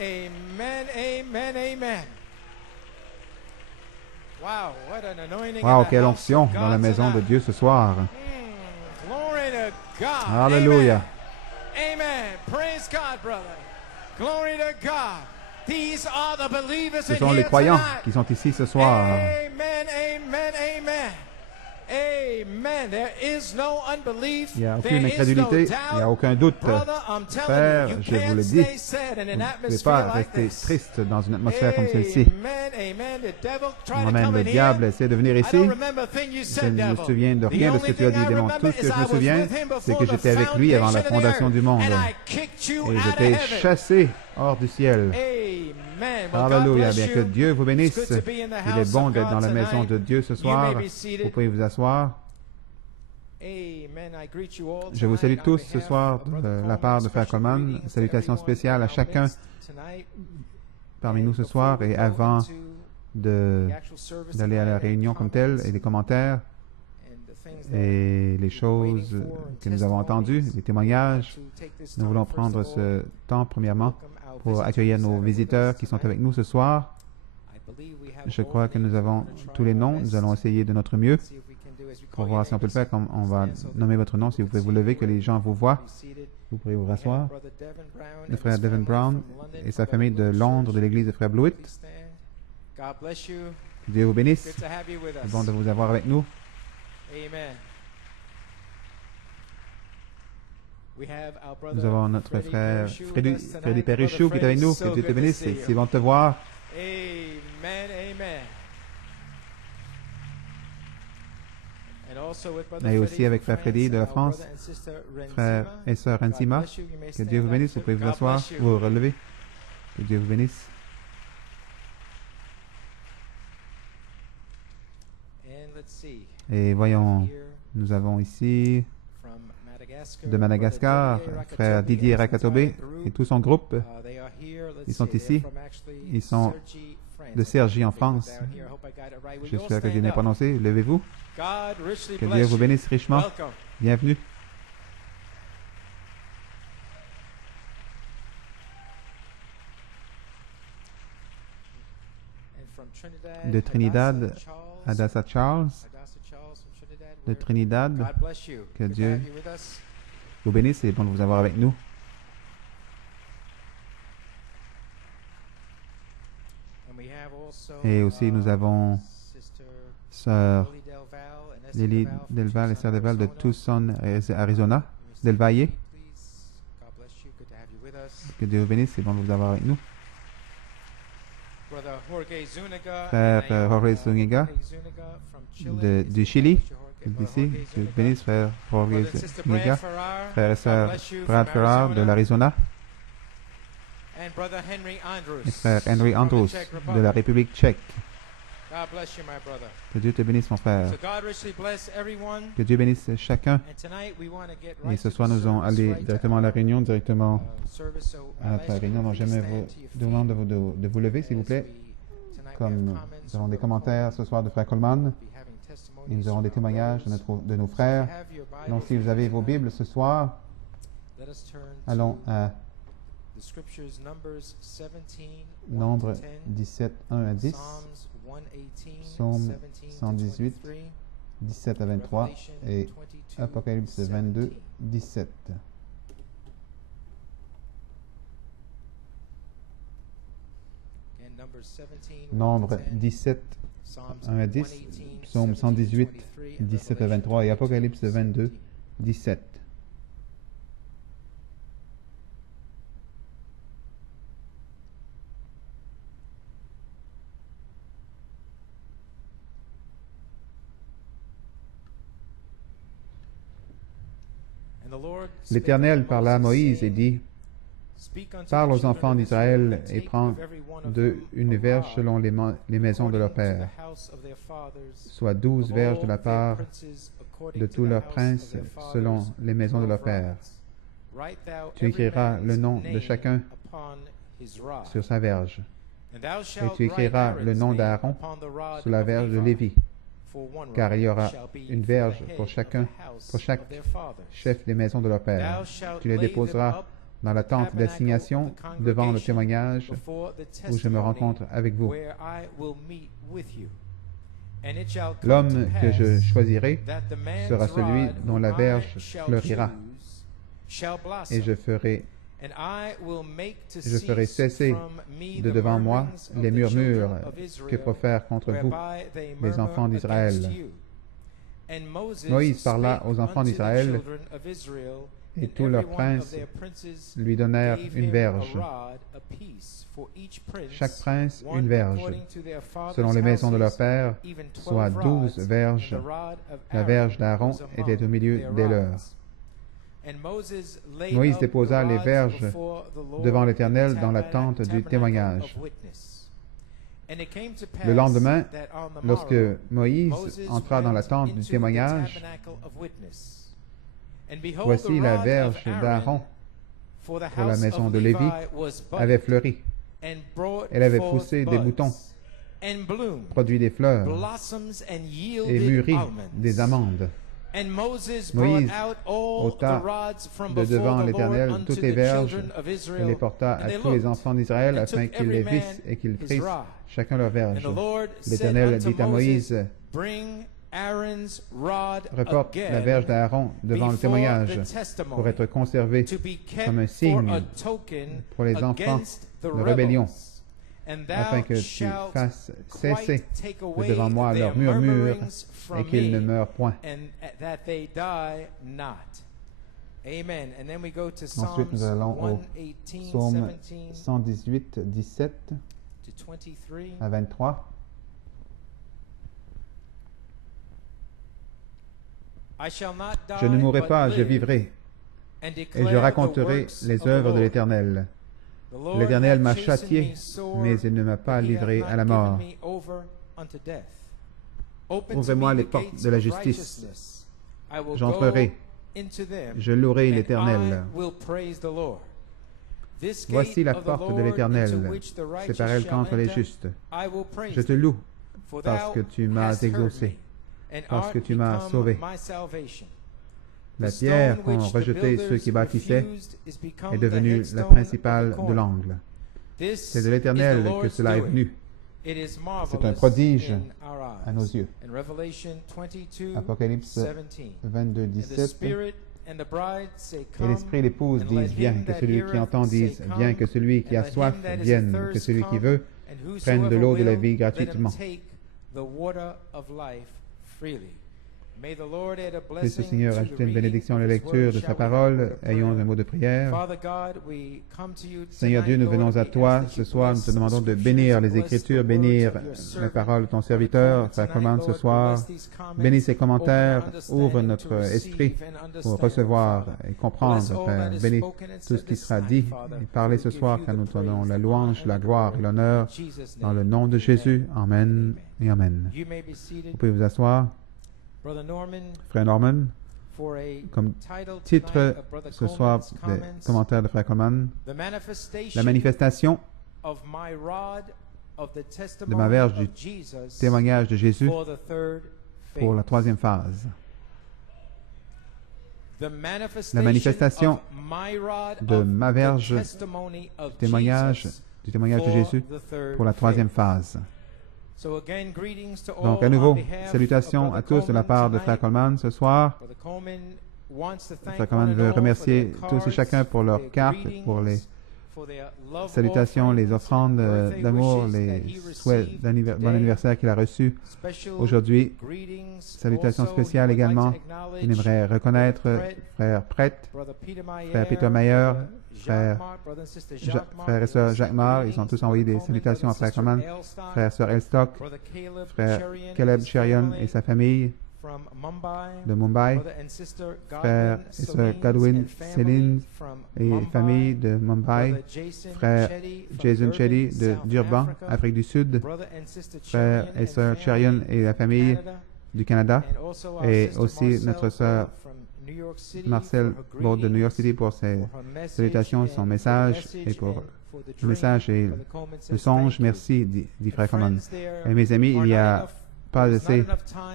amen, amen, amen. Wow, what an anointing Wow, in the quelle house onction of dans la God maison de tonight. Dieu ce soir. Glory to God. Alléluia. Amen. Amen. Praise God, brother. Glory to God. These are the believers Ce in sont les here croyants tonight. qui sont ici ce soir. Amen, amen, amen. Amen. There is no unbelief. Il n'y a There aucune is incrédulité, no il n'y a doubt. aucun doute. Brother, I'm Frère, telling you, you je vous can't le dis, stay sad in vous an ne pouvez atmosphere pas like rester this. triste dans une atmosphère comme celle-ci. Amen, amen. The devil tried to Amen. come Le in diable here. essaie de venir I ici. don't remember a thing you Je said, ne me devil. souviens de The rien de ce que only tu as thing dit, I démon. remember Tout ce que is je me I was souviens, with him c'est before que the j'étais avec lui avant la foundation of the fondation earth, du monde. and I kicked you Et out je of t'ai heaven. chassé hors du ciel. Amen. Well, God Alléluia. bless Bien you. que Dieu vous bénisse. It's good to be in the Il est house bon of d'être dans God la maison tonight. de Dieu ce You soir. may be seated. Vous pouvez vous asseoir. Amen. I greet you all Je vous salue tonight on tous ce behalf soir of Brother de la Coleman. part de Frère Special Coleman. greetings to Salutations everyone spéciales à in our chacun midst tonight. parmi nous ce soir et avant d'aller à la réunion comme telle et les commentaires et les choses que nous avons entendues, les témoignages. Nous voulons prendre ce temps premièrement pour accueillir nos visiteurs qui sont avec nous ce soir. Je crois que nous avons tous les noms. Nous allons essayer de notre mieux pour voir si on peut le faire. Comme on va nommer votre nom, si vous pouvez vous lever, que les gens vous voient. Vous pourrez vous rasseoir. Le frère Devin Brown et sa famille de Londres, de l'église de frère Blewett. Que Dieu vous bénisse. C'est bon de vous avoir avec nous. Nous avons notre frère Freddy Perrichou qui est avec nous. Que Dieu te bénisse. C'est bon de te voir. Amen, amen. Et aussi avec frère Freddy de la France, frère et sœur Ansima. Que Dieu vous bénisse. Vous pouvez vous asseoir, vous relever. Que Dieu vous bénisse. Et voyons, nous avons ici de Madagascar, frère Didier Rakatobe et tout son groupe. Ils sont ici. Ils sont de Cergy en France. J'espère que je n'ai pas prononcé. Levez-vous. Que Dieu vous bénisse richement. Bienvenue. De Trinidad, Adassa Charles. De Trinidad. Que Dieu vous bénisse. C'est bon de vous avoir avec nous. Et aussi, nous avons sœur Lily Delval et sœur Delval de Tucson, Arizona, Del Valle. Que Dieu vous bénisse. C'est bon de vous avoir avec nous. Frère Jorge Zuniga du Chili. D'ici, Dieu vous bénisse, frère Jorge Zuniga. Frère et sœur Brad Ferrar de l'Arizona. Et frère Henry Andrews de la République tchèque. Que Dieu te bénisse, mon frère. Que Dieu bénisse chacun. Et ce soir, nous allons aller directement à la réunion, directement à notre réunion. Donc, j'aimerais vous demander de vous lever, s'il vous plaît. Comme nous avons des commentaires ce soir de frère Coleman. Et nous aurons des témoignages de nos frères. Donc, si vous avez vos Bibles ce soir, allons à Nombre 17, 1 à 10, Psaume 118, 17 à 23 et Apocalypse 22, 17. Nombre 17, 1 à 10, Psaume 118, 17 à 23 et Apocalypse 22, 17. L'Éternel parla à Moïse et dit, « Parle aux enfants d'Israël et prends d'eux une verge selon les maisons de leur père, soit 12 verges de la part de tous leurs princes selon les maisons de leur père. Tu écriras le nom de chacun sur sa verge, et tu écriras le nom d'Aaron sur la verge de Lévi, car il y aura une verge pour chaque chef des maisons de leur père. Tu les déposeras dans la tente d'assignation devant le témoignage où je me rencontre avec vous. L'homme que je choisirai sera celui dont la verge fleurira, et je ferai cesser de devant moi les murmures que profèrent contre vous les enfants d'Israël. Moïse parla aux enfants d'Israël, et tous leurs princes lui donnèrent une verge. Chaque prince une verge, selon les maisons de leur père, soit 12 verges. La verge d'Aaron était au milieu des leurs. Moïse déposa les verges devant l'Éternel dans la tente du témoignage. Le lendemain, lorsque Moïse entra dans la tente du témoignage, voici la verge d'Aaron pour la maison de Lévi avait fleuri. Elle avait poussé des boutons, produit des fleurs et mûri des amandes. Moïse ôta de devant l'Éternel toutes les verges et les porta à tous les enfants d'Israël afin qu'ils les vissent et qu'ils prissent chacun leur verge. L'Éternel dit à Moïse, reporte la verge d'Aaron devant le témoignage pour être conservée comme un signe pour les enfants de rébellion, afin que tu fasses cesser de devant moi leurs murmures et qu'ils ne meurent point. Ensuite, nous allons au psaume 118, 17 à 23. Je ne mourrai pas, je vivrai, et je raconterai les œuvres de l'Éternel. L'Éternel m'a châtié, mais il ne m'a pas livré à la mort. Ouvrez-moi les portes de la justice. J'entrerai, je louerai l'Éternel. Voici la porte de l'Éternel, c'est par elle qu'entrent les justes. Je te loue, parce que tu m'as exaucé, parce que tu m'as sauvé. La pierre qu'ont rejetée ceux qui bâtissaient est devenue la principale de l'angle. C'est de l'Éternel que cela est venu. C'est un prodige à nos yeux. Apocalypse 22, 17. Et l'Esprit et l'épouse disent, viens, que celui qui entend dise, viens, que celui qui a soif vienne, que celui qui veut prenne de l'eau de la vie gratuitement. Puisse le Seigneur ajouter une bénédiction à la lecture de sa parole. Ayons un mot de prière. Seigneur Dieu, nous venons à toi ce soir. Nous te demandons de bénir les Écritures, bénir la parole de ton serviteur. Frère Coleman ce soir. Bénis ses commentaires. Ouvre notre esprit pour recevoir et comprendre, Père. Bénis tout ce qui sera dit et parlé ce soir, car nous te donnons la louange, la gloire et l'honneur. Dans le nom de Jésus. Amen et Amen. Vous pouvez vous asseoir. Frère Norman, comme titre ce soir des commentaires de Frère Coleman, la manifestation de ma verge du témoignage de Jésus pour la troisième phase. La manifestation de ma verge du témoignage de Jésus pour la troisième phase. Donc, à nouveau, salutations à tous de la part de Frère Coleman ce soir. Frère Coleman veut remercier tous et chacun pour leurs cartes, pour les salutations, les offrandes d'amour, les souhaits bon anniversaire qu'il a reçus aujourd'hui. Salutations spéciales également. Il aimerait reconnaître Frère Prêtre, Frère Peter Mayer, Frère et Sœur Jacques Marr. Ils ont tous envoyé des salutations à Frère Coleman, Frère et Sœur Elstock, Frère Caleb Cherion et sa famille de Mumbai, Frère et Sœur Godwin Céline et famille de Mumbai, Frère Jason Chetty de Durban, Afrique du Sud, Frère et Sœur Cherion et la famille du Canada, et aussi notre Sœur Marcel Baud de New York City pour ses salutations, son message et pour le message et le songe. Merci, dit Frère Coleman. Et mes amis, il y a pas assez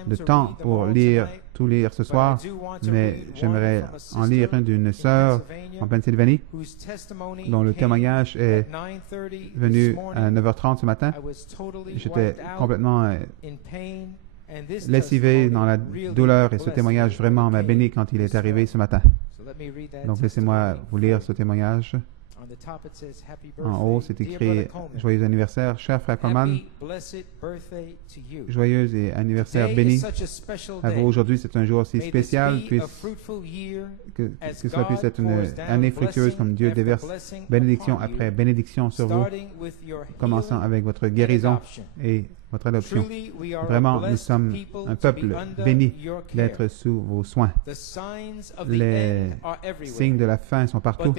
de temps pour tout lire ce soir, mais j'aimerais en lire un d'une sœur en Pennsylvanie, dont le témoignage est venu à 9h30 ce matin. J'étais complètement lessivé dans la douleur et ce témoignage vraiment m'a béni quand il est arrivé ce matin. Donc laissez-moi vous lire ce témoignage. En haut, c'est écrit « Joyeux anniversaire, cher frère Coleman. Joyeux et anniversaire béni à vous. Aujourd'hui, c'est un jour si spécial, que cela puisse être une année fructueuse comme Dieu déverse bénédiction après bénédiction sur vous, commençant avec votre guérison et votre adoption. Vraiment, nous sommes un peuple béni d'être sous vos soins. Les signes de la fin sont partout,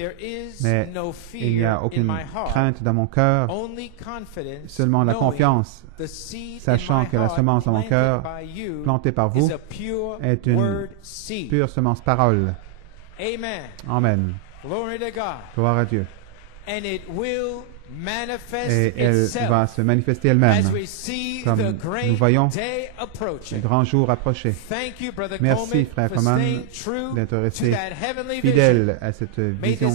mais il n'y a aucune crainte dans mon cœur, seulement la confiance, sachant que la semence dans mon cœur, plantée par vous, est une pure semence parole. Amen. Gloire à Dieu. Et elle va se manifester elle-même, comme nous voyons le grand jour approcher. Merci, frère Coleman, d'être resté fidèle à cette vision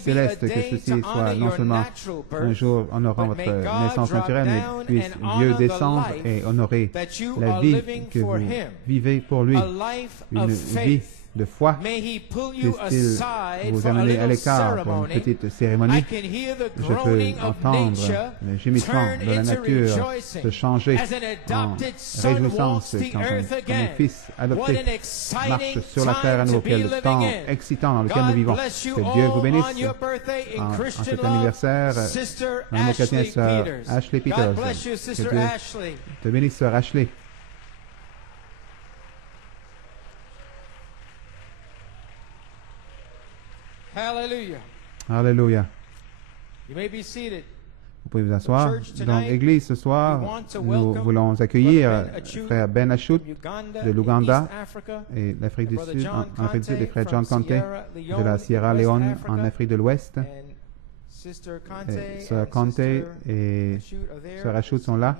céleste, que ceci soit non seulement un jour honorant votre naissance naturelle, mais puisse Dieu descendre et honorer la vie que vous vivez pour lui, une vie de foi. Puisse-t-il vous amener à l'écart pour une petite cérémonie? Je peux entendre le gémissement de la nature se changer en réjouissance quand un fils adopté marche sur la terre à nouveau. Quel temps excitant dans lequel nous vivons. Que Dieu vous bénisse en cet anniversaire. Dans le chrétien, sœur Ashley Peters. Que Dieu te bénisse, sœur Ashley. Hallelujah. Alléluia. You may be seated. Vous pouvez vous asseoir. Dans l'église ce soir, nous voulons accueillir frère Ben Ashut de l'Ouganda et l'Afrique du Sud, en Afrique du Sud, et frère John Conte de la Sierra Leone en Afrique de l'Ouest. Sœur Conte et Sœur Ashut sont là.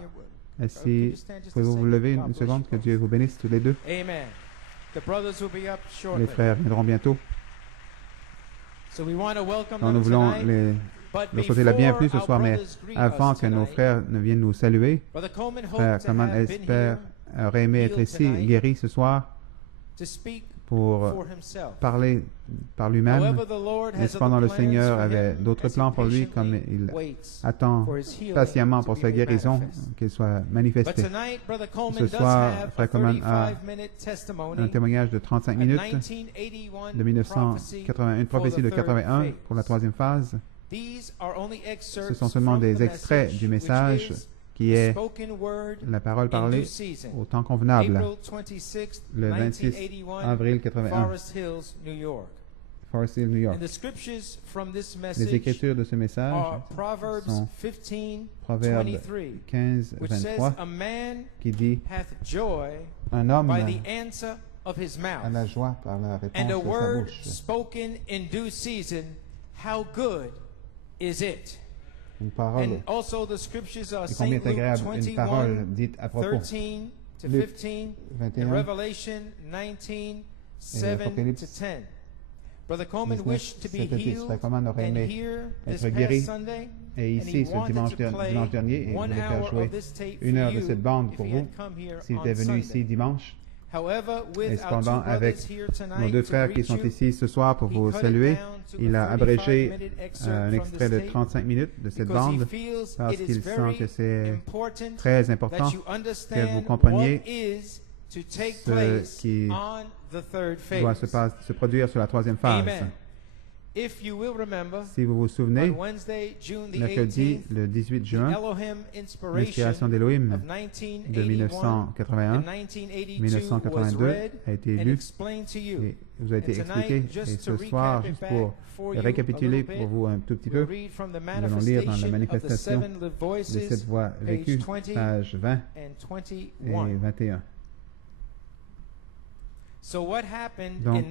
Ainsi, pouvez-vous vous lever une seconde? Que Dieu vous bénisse tous les deux. Les frères viendront bientôt. Donc nous voulons leur souhaiter la bienvenue ce soir, mais avant que nos frères ne viennent nous saluer, frère Coleman aurait aimé être ici, guéri ce soir, pour parler par lui-même. Mais cependant, le Seigneur avait d'autres plans pour lui, comme il attend patiemment pour sa guérison, qu'il soit manifesté. Ce soir, frère Coleman a un témoignage de 35 minutes de 1981, une prophétie de 81 pour la troisième phase. Ce sont seulement des extraits du message qui est la parole parlée au temps convenable, le 26 avril 81, Forest Hill, New York. Les écritures de ce message sont Proverbe 15, 23, qui dit « Un homme a la joie par la réponse de sa bouche. » Une parole. Et combien est agréable une parole dite à propos. Luc 21 et Apocalypse 19, 7-10. Frère Coleman aurait aimé être guéri. Et ici, ce dimanche dernier, il voulait faire jouer 1 heure de cette bande pour vous, s'il était venu ici dimanche. Et cependant, avec nos deux frères qui sont ici ce soir pour vous saluer, il a abrégé un extrait de 35 minutes de cette bande parce qu'il sent que c'est très important que vous compreniez ce qui doit se produire sur la troisième phase. Si vous vous souvenez, mercredi, le 18 juin, l'inspiration d'Elohim de 1981-1982 a été lue et vous a été expliqué. Et ce soir, juste pour récapituler pour vous un tout petit peu, nous allons lire dans la manifestation de cette voix vécue, pages 20 et 21. Donc,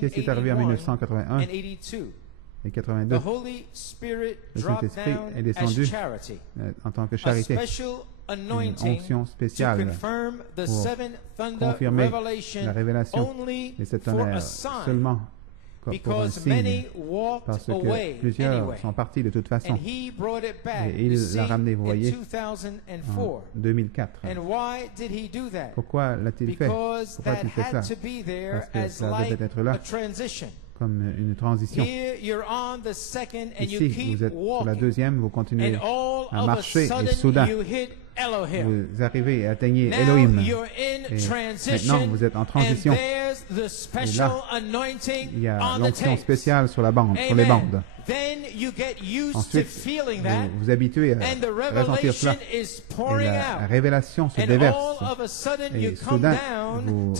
qu'est-ce qui est arrivé en 1981 et 82? Le Saint-Esprit est descendu en tant que charité. une onction spéciale pour confirmer la révélation des 7 tonnerres seulement pour un signe, parce que plusieurs sont partis de toute façon. Et il l'a ramené, vous voyez, en 2004. Pourquoi l'a-t-il fait? Pourquoi a-t-il fait ça? Parce que ça devait être là comme une transition. Ici, vous êtes sur la deuxième, vous continuez à marcher et soudain, vous arrivez et atteignez Elohim. Et maintenant, vous êtes en transition. Et là, il y a l'onction spéciale sur la bande, sur les bandes. Ensuite, vous vous habituez à ressentir cela. Et la révélation se déverse. Et soudain, vous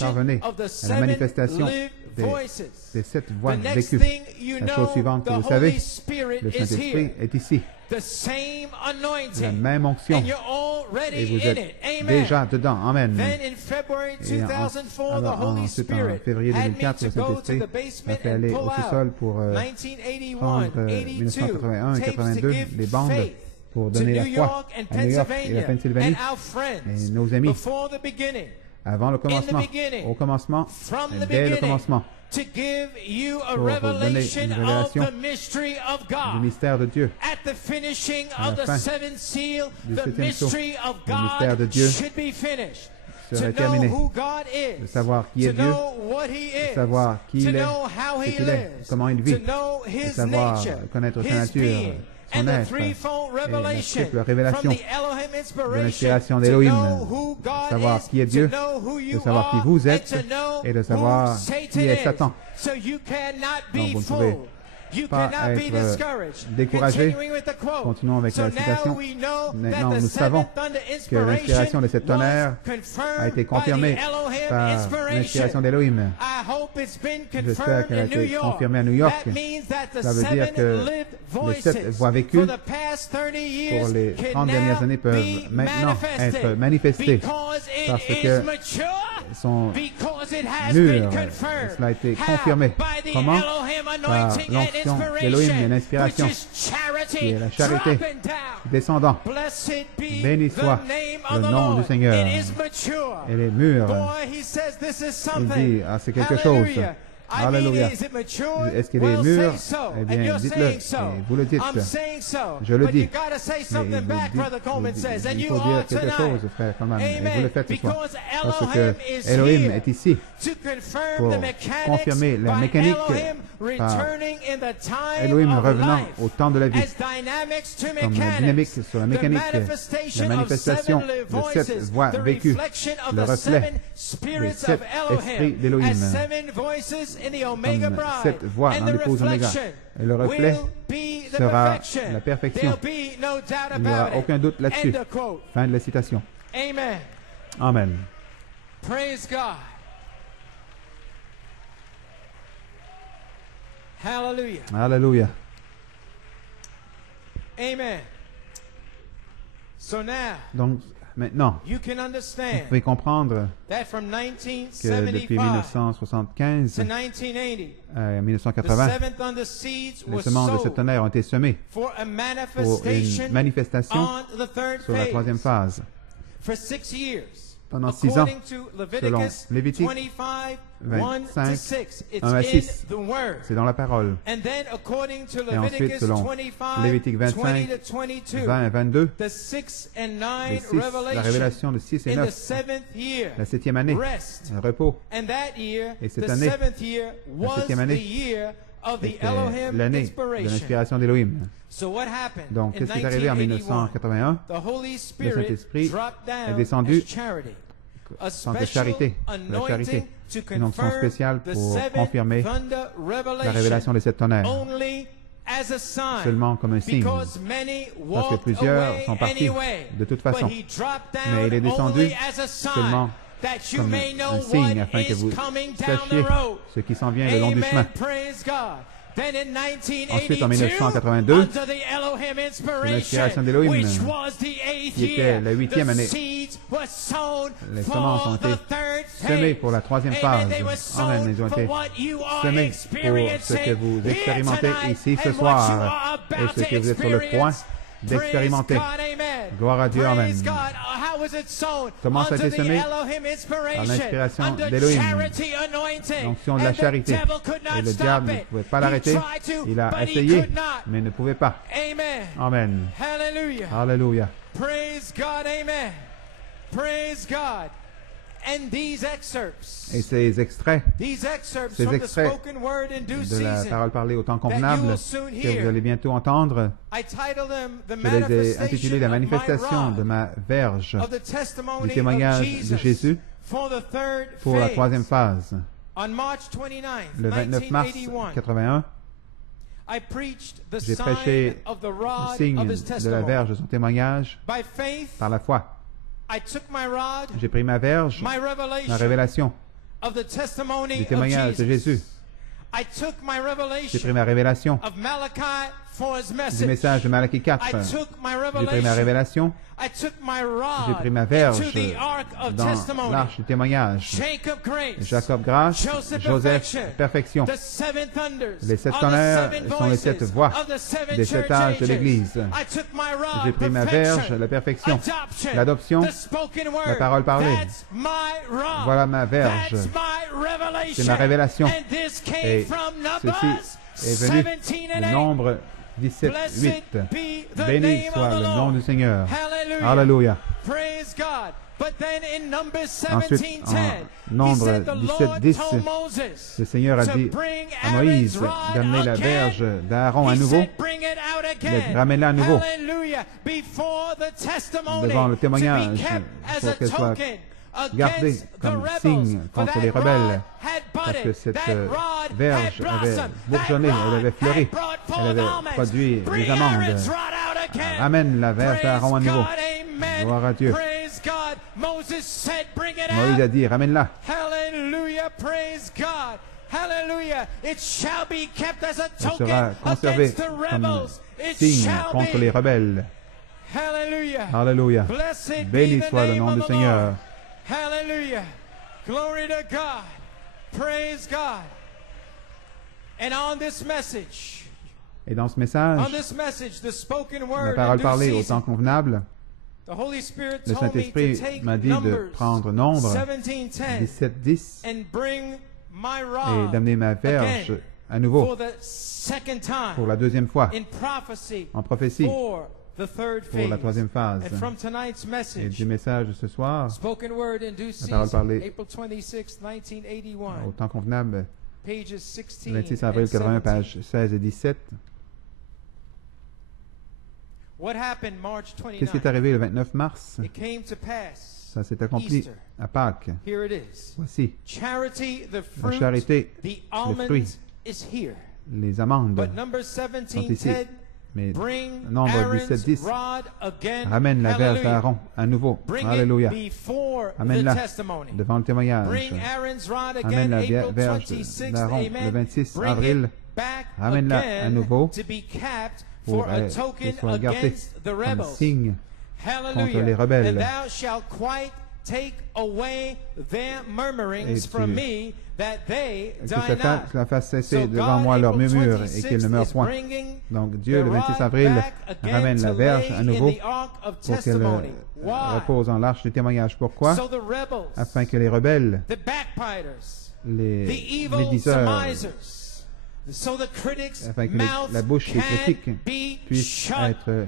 parvenez à la manifestation des 7 voix vécues. La chose suivante que vous savez, le Saint-Esprit est ici. La même onction. Et vous êtes déjà dedans. Amen. Et ensuite, en février 2004, le Saint-Esprit a fait aller au sous-sol pour prendre 1981 et 82 les bandes pour donner la foi à New York et la Pennsylvanie. Et nos amis, avant le commencement, au commencement, et dès le commencement, pour vous donner une révélation du mystère de Dieu. À la fin du 7e sceau, le mystère de Dieu serait terminé. De savoir qui est Dieu, de savoir qui il est, ce qu'il est, comment il vit, de savoir connaître sa nature, son être, et la triple révélation de l'inspiration d'Elohim, de savoir qui est Dieu, de savoir qui vous êtes, et de savoir qui est Satan. Donc vous ne pouvez pas être découragé. Continuons avec la citation. Maintenant, nous savons que l'inspiration de cette tonnerre a été confirmée par l'inspiration d'Elohim. J'espère qu'elle a été confirmée à New York. Ça veut dire que les 7 voix vécues pour les 30 dernières années peuvent maintenant être manifestées parce que sont mûres. Cela a été confirmé. Comment? Par l'onction d'Elohim et l'inspiration, qui est la charité descendant. Béni soit le nom du Seigneur. Elle est mûre. Il dit, ah, c'est quelque chose. Alléluia. Est-ce qu'il est mûr? Eh bien, dites-le. Et vous le dites. Je le dis. Mais il faut dire quelque chose, frère Coleman. Et vous le faites ce soir. Parce que Elohim est ici pour confirmer la mécanique par Elohim revenant au temps de la vie. Comme la dynamique sur la mécanique, la manifestation de 7 voix vécues, le reflet des 7 esprits d'Elohim. Comme 7 voix dans l'épouse Oméga. Et le reflet sera la perfection. Il n'y aura aucun doute là-dessus. Fin de la citation. Amen. Praise God. Hallelujah. Alléluia. Amen. So now, donc, maintenant, vous pouvez comprendre que depuis 1975 à 1980, les semences de cette tonnerre ont été semées pour une manifestation sur la 3e phase. Pendant 6 ans, selon Lévitique 25, 1 à 6, c'est dans la parole. Et ensuite, selon Lévitique 25, 20 à 22, les 6, la révélation de 6 et 9, la 7e année, un repos. Et cette année, la 7e année, était l'année de l'inspiration d'Elohim. Donc, qu'est-ce qui est arrivé en 1981? Le Saint-Esprit est descendu en tant que charité, la charité, une onction spéciale pour confirmer la révélation de cette tonnerre, seulement comme un signe, parce que plusieurs sont partis de toute façon, mais il est descendu seulement comme un signe afin que vous sachiez ce qui s'en vient le long du chemin. Ensuite, en 1982, l'inspiration d'Elohim, qui était la 8e année, les semences ont été semées pour la 3e phase. Amen. Elles ont été semées pour ce que vous expérimentez ici ce soir et ce que vous êtes sur le point d'expérimenter. Gloire à Dieu, amen. Praise God. How was it sown? Comment ça a Unto été the semé? Elohim Par inspiration, l'inspiration under d'Élohim, charity anointing. l'onction de la And the charité. devil could not Et le stop diable ne it. pouvait pas He l'arrêter. tried to, Il a but he essayé, could not. mais ne pouvait pas. Amen. Amen. Hallelujah. Alléluia. Praise God. Amen. Praise God. And these excerpts, Et ces extraits from the spoken word in due de la season, parole parlée au temps that you convenable will soon que vous hear. allez bientôt entendre, I titled them the je les ai manifestation intitulés La of my manifestation rod, de ma verge of the testimony du témoignage of de Jesus Jésus for the third pour la phase. troisième phase. On March 29th, Le 29 mars 1981, 81, I preached the j'ai sign prêché of the le rod signe of his de la testimony. verge de son témoignage By faith, par la foi. I took my rod, J'ai pris ma verge, my ma revelation révélation of the testimony du of témoignage de Jesus. Jésus. I took my J'ai revelation pris ma révélation of Malachi for his du message. message de Malachie 4. I took my J'ai pris ma revelation. révélation. I took my rod J'ai pris ma verge into the ark of dans testimony. l'arche du témoignage. Jacob Grace, Jacob Grâce, Joseph Joseph Perfection. the seven thunders, Les sept of the tonnerres seven sont les sept voices voix of the seven des sept church âges de ages. l'Église. I took my rod, J'ai pris ma verge, la perfection, adoption, l'adoption, the spoken word. la parole parlée. That's my rod. Voilà ma verge. That's my revelation. C'est ma révélation. And this came Et from ceci Numbers est venu 17 and du 8. nombre 17, Blessed 8. be the Béni name soit of the le nom Lord. du Seigneur. Hallelujah. Alléluia. Praise God. But then in Numbers Ensuite, 17:10, en Nombre he said the 17, Lord 10, told Moses le Seigneur a to dit bring à Moïse Aaron's rod d'amener la again. verge d'Aaron à He nouveau, said, bring it out again. ramène-la à nouveau Hallelujah. Before the testimony, devant le témoignage, to be kept as pour a qu'elle soit token gardée against the comme rebels. signe For contre that les rebelles, rod had parce que budded, cette that rod verge had avait blossomed, bourgeonné, that elle avait rod fleuri, had brought elle forth avait almonds. produit Bring des amandes. Aaron's rod out again. Ramène la verge Praise d'Aaron à nouveau. God, amen. Gloire à Dieu. Praise God. Moses said, bring it Moïse a out. dit, ramène-la. Hallelujah. Praise God. Hallelujah. It shall be kept as a Elle token sera conservée against the comme rebels. It signe shall contre be. les rebelles. Hallelujah. Alléluia. Blessed Béni be the soit le name nom of du the Seigneur. Lord. Hallelujah. Glory to God. Praise God. And on this message, Et dans ce message, the spoken la word parole in due parlée au season, temps convenable, the Holy Spirit le told me to Saint-Esprit take m'a dit de Numbers prendre Nombre 17:10 17-10 and bring my et rod d'amener ma verge again à nouveau for the second time pour la deuxième fois in prophecy en prophétie for the third pour la troisième phase. And from tonight's Et message, du message de ce soir, spoken word in due parole season, parlée April 26, au 1981, temps convenable, pages 16 le 26 avril and 80, 17. pages 16 et 17. What happened March Qu'est-ce qui est 29? arrivé le 29 mars? It came to pass. Ça s'est accompli Easter. à Pâques. Here it is. Voici, Charity, the la fruit, charité, the le almond fruit, is here. les amandes But number sont 17, ici. 10, Mais bring Nombre Aaron's 17-10 rod again. ramène la verge Hallelujah. d'Aaron à nouveau. Bring Alléluia. it before the Amène-la testimony. devant le témoignage. Bring Aaron's rod Amène again, la April verge 26th, d'Aaron le amen. 26 Bring avril. it back Ramène-la à again nouveau to be kept pour for a qu'elle token soit gardée against the comme rebels. signe Hallelujah. contre les rebelles. And thou shalt quite take away their murmurings Et from tu- me, that they que die cela not. fasse cesser So devant God, moi leur April murmure et 26th, qu'ils ne meurent is point. bringing Donc Dieu, the le 26 rod avril, back again ramène la to verge lay à in nouveau the ark of pour qu'elle testimony. Why? repose en l'arche du témoignage. Pourquoi? So the rebels, Afin que les rebelles, the backbiters, les the evil médiseurs, surmisers, so the critics' afin que mouth la bouche des can critiques be puisse shut. être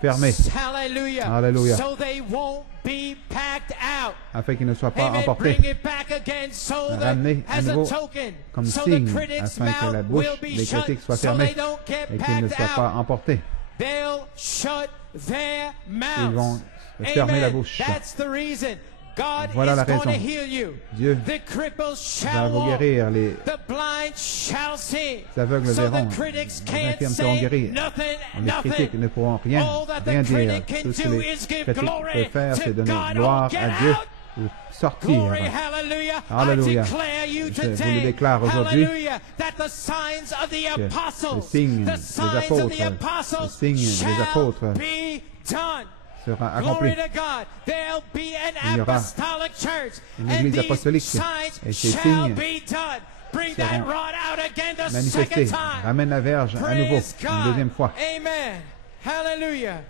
fermée, Hallelujah. Alléluia. So they won't be packed out. afin qu'ils ne soient pas Amen. emportés. Bring it back again so that Ramenez à as a nouveau token, comme so signe, the critics' afin que la mouth bouche will be des shut, critiques soit so fermée they don't get et qu'ils ne packed soient pas out. emportés. They'll shut their Ils vont mouths. fermer la Amen. bouche. That's the reason. God Voilà is la going to raison. heal you. Dieu The cripples va shall vous walk. guérir, les The blind shall see. aveugles So verront, the critics les can't infirmes seront say guéris. nothing, Les critiques nothing. ne pourront rien, All that the rien dire. critic can Tout ce que do les is give critiques glory peuvent faire, to c'est donner God. gloire Oh, get à Dieu out. ou sortir. Glory, hallelujah. Alléluia. I declare you Je vous le today, déclare aujourd'hui, hallelujah, that the signs of the que apostles, le signe the des signs of the apôtres, le apostles signe des shall apôtres be done. sera accompli. Glory to God. There'll be Il y an aura apostolic church, une and église these apostolique, signs et ces shall signes be done. Bring that seront rod out again the manifestés. second time. Ramène la verge à nouveau, Praise une God. deuxième fois. Amen. Hallelujah.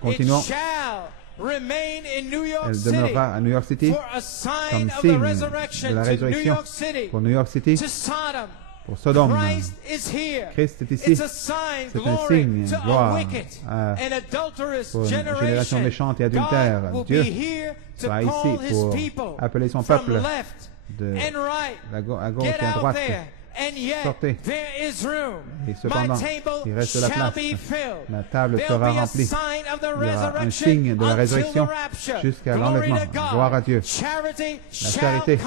Continuons. Elle demeurera à New York City comme signe de la résurrection pour New York City, pour Sodome. Christ est ici. C'est un signe, gloire pour une génération méchante et adultère. Dieu sera ici pour appeler son peuple à gauche et à droite. Sortez. Et cependant, il reste de la place. La table sera remplie. Il y aura un signe de la résurrection jusqu'à l'enlèvement. Gloire à Dieu. La charité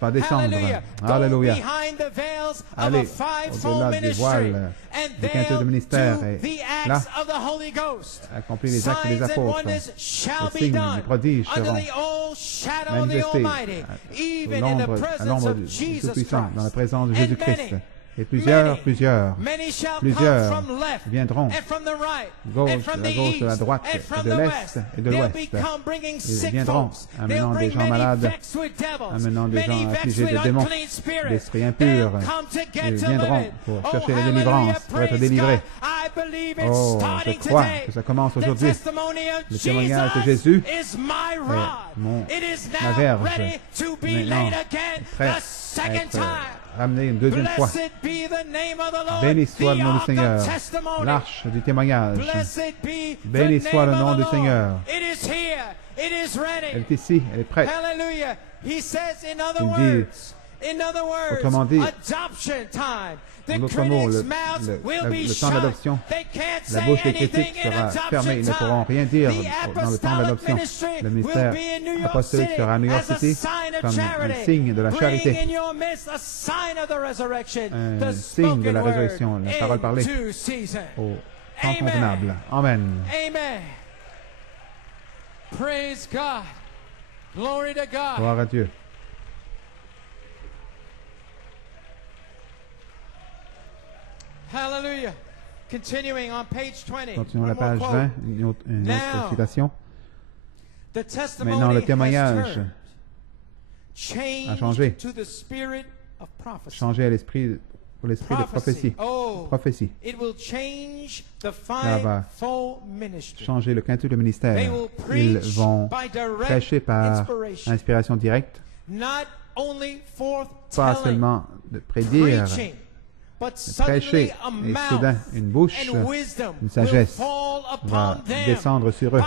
va descendre. Alléluia. Allez au-delà des voiles du quintet de ministère et là, accomplis les actes des apôtres. Les signes, les prodiges seront manifestés à l'ombre du Tout-Puissant dans la présence de Jésus-Christ. Et plusieurs viendront de la gauche, de la droite, de l'est et de l'ouest. Ils viendront amenant des gens malades, amenant des gens affligés de démons, d'esprits impurs. Ils viendront pour chercher la délivrance, pour être délivrés. Oh, je crois que ça commence aujourd'hui. Le témoignage de Jésus est ma verge, maintenant prêt à être ramené une deuxième fois. Béni soit le nom du Seigneur. L'arche du témoignage. Béni soit le nom du Seigneur. Elle est ici, elle est prête. Il dit, autrement dit, en d'autres mots, le temps d'adoption, la bouche des critiques sera fermée. Ils ne pourront rien dire dans le temps d'adoption. Le ministère apostolique sera à New York City comme un signe de la charité, un signe de la résurrection, la parole parlée au temps convenable. Amen. Gloire à Dieu. Hallelujah. Continuing on page 20. Continuons la page 20, une autre citation. Maintenant, le témoignage a changé. Changé à l'esprit, pour l'esprit de prophétie. Prophétie. Ça va changer le quintet de ministère. Ils vont prêcher par inspiration directe, pas seulement de prédire, prêcher, et soudain une bouche, une sagesse va descendre sur eux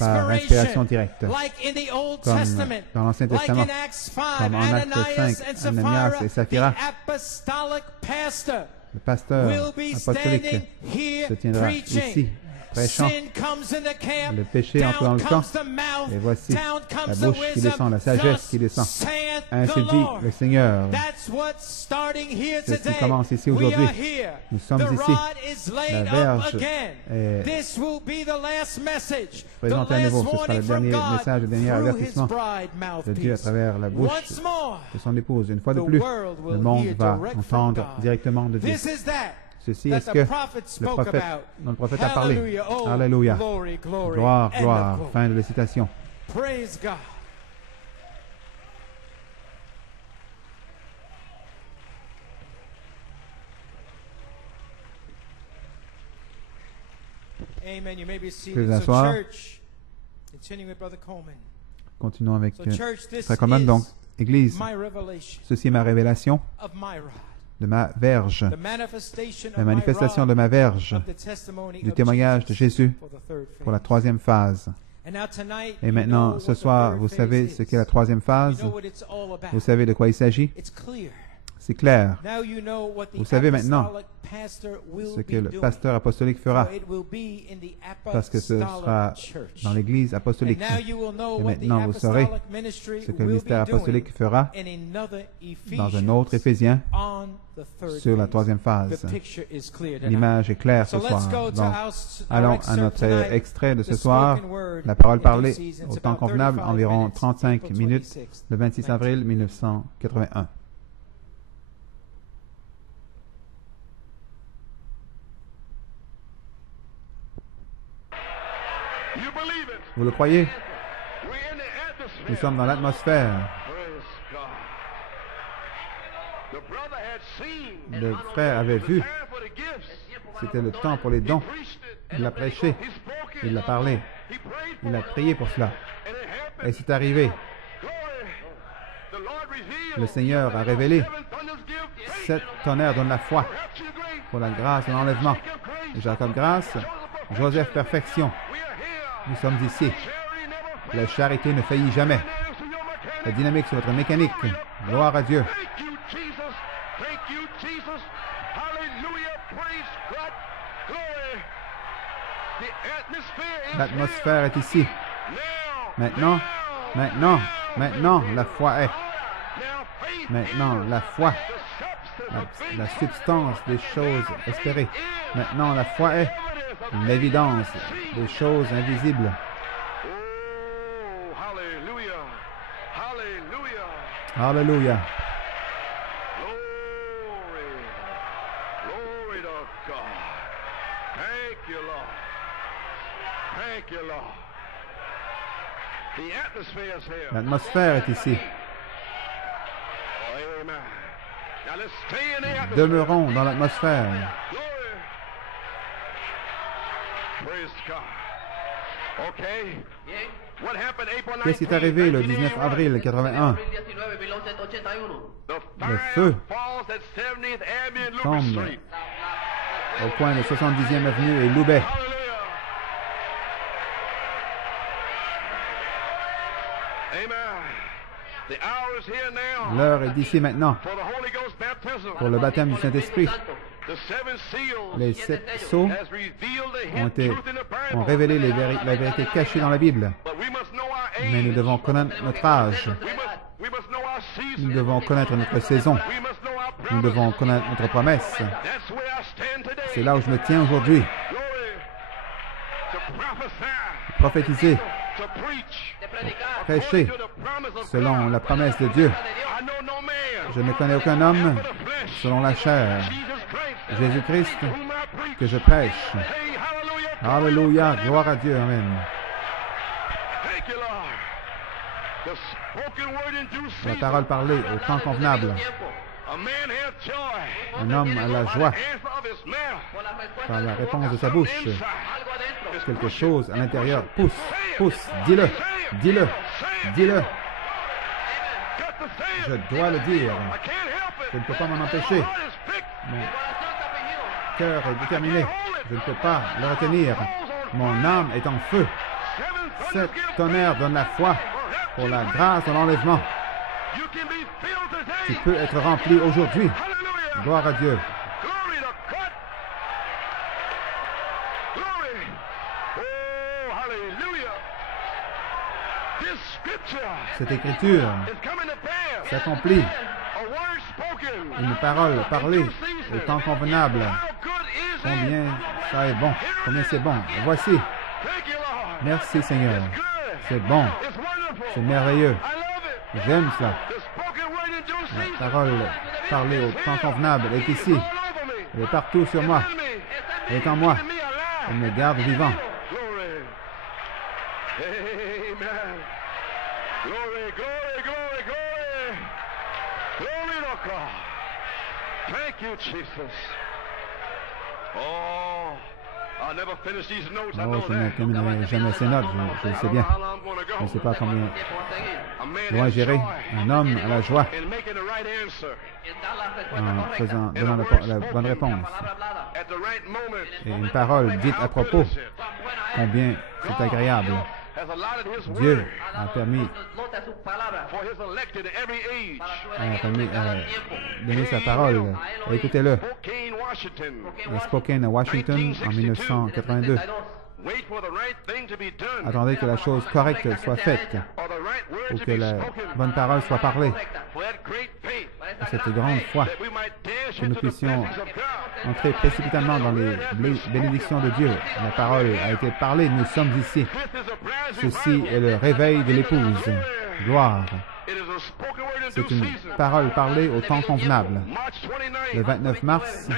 par inspiration directe, comme dans l'Ancien Testament, comme en Acte 5, Ananias et Saphira. Le pasteur apostolique se tiendra ici, prêchant. Le péché entre dans le camp, et voici la bouche qui descend, la sagesse qui descend. Ainsi dit le Seigneur. C'est ce qui commence ici aujourd'hui. Nous sommes ici. La verge est présentée à nouveau. Ce sera le dernier message, le dernier avertissement de Dieu à travers la bouche de son épouse. Une fois de plus, le monde va entendre directement de Dieu. Ceci est ce que le prophète a parlé. Alléluia. Gloire, gloire. Fin de la citation. Veuillez vous asseoir. Continuons avec Frère Coleman. Donc, Église, ceci est ma révélation de ma verge, la manifestation de ma verge, du témoignage de Jésus pour la troisième phase. Et maintenant, ce soir, vous savez ce qu'est la troisième phase. Vous savez de quoi il s'agit. C'est clair. Vous savez maintenant ce que le pasteur apostolique fera, parce que ce sera dans l'Église apostolique. Et maintenant, vous saurez ce que le ministère apostolique fera dans un autre Éphésiens sur la troisième phase. L'image est claire ce soir. Donc, allons à notre extrait de ce soir. La parole parlée au temps convenable, environ 35 minutes, le 26 avril 1981. Vous le croyez? Nous sommes dans l'atmosphère. Le frère avait vu C'était le temps pour les dons. Il l'a prêché. Il l'a parlé. Il a prié pour cela. Et c'est arrivé. Le Seigneur a révélé 7 tonnerres donnent la foi pour la grâce et l'enlèvement. Jacob grâce, Joseph perfection. Nous sommes ici. La charité ne faillit jamais. La dynamique sur votre mécanique. Gloire à Dieu. L'atmosphère est ici. Maintenant, la foi est. Maintenant, la foi, la substance des choses espérées. Maintenant, la foi est l'évidence des choses invisibles. Alléluia. L'atmosphère est ici. Demeurons dans l'atmosphère. Qu'est-ce qui est arrivé le 19 avril 81? Le feu tombe au coin de 70e avenue et Loubet. L'heure est d'ici maintenant pour le baptême du Saint-Esprit. Les 7 sceaux ont révélé la vérité cachée dans la Bible. Mais nous devons connaître notre âge. Nous devons connaître notre saison. Nous devons connaître notre promesse. C'est là où je me tiens aujourd'hui. Prophétiser. Prêcher selon la promesse de Dieu. Je ne connais aucun homme selon la chair. Jésus-Christ que je prêche. Alléluia, gloire à Dieu, amen. La parole parlée au temps convenable. Un homme a la joie par la réponse de sa bouche. Quelque chose à l'intérieur pousse, dis-le, dis-le, dis-le. Je dois le dire. Je ne peux pas m'en empêcher. Mon cœur est déterminé. Je ne peux pas le retenir. Mon âme est en feu. 7 tonnerres donnent la foi pour la grâce de l'enlèvement. Tu peux être rempli aujourd'hui. Gloire à Dieu. Cette écriture s'accomplit. Une parole parlée au temps convenable. Combien ça est bon. Combien c'est bon. Voici. Merci Seigneur. C'est bon. C'est merveilleux. J'aime cela. La parole parlée au temps convenable est ici. Elle est partout sur moi. Elle est en moi. Elle me garde vivant. Thank you, Jesus. Oh, I'll never finish these notes. I Oh, know je ne that. terminerai jamais ces notes, je le sais bien. Je ne sais pas combien loin j'irai. Un homme à la joie In making the right answer en donnant la bonne réponse. at the right moment. Et une parole dite à propos, combien c'est agréable. Has allotted His Dieu word a permis for His elected in every age. donner sa parole. Écoutez-le. Spokane, Washington. À Spokane, à Washington, en 1982. Wait for the right thing to be done. Attendez que la chose correcte soit faite, Or the right word ou to que be la spoken. bonne parole soit parlée. For that great faith À cette grande foi, that we might dash que nous into the puissions blessings of God. entrer précipitamment dans les bénédictions de Dieu. La parole a été parlée, nous sommes ici. This is a brand new Ceci est le réveil de l'épouse. Gloire. It is a spoken word in C'est due une season. parole parlée au temps convenable. March 29, Le 29 mars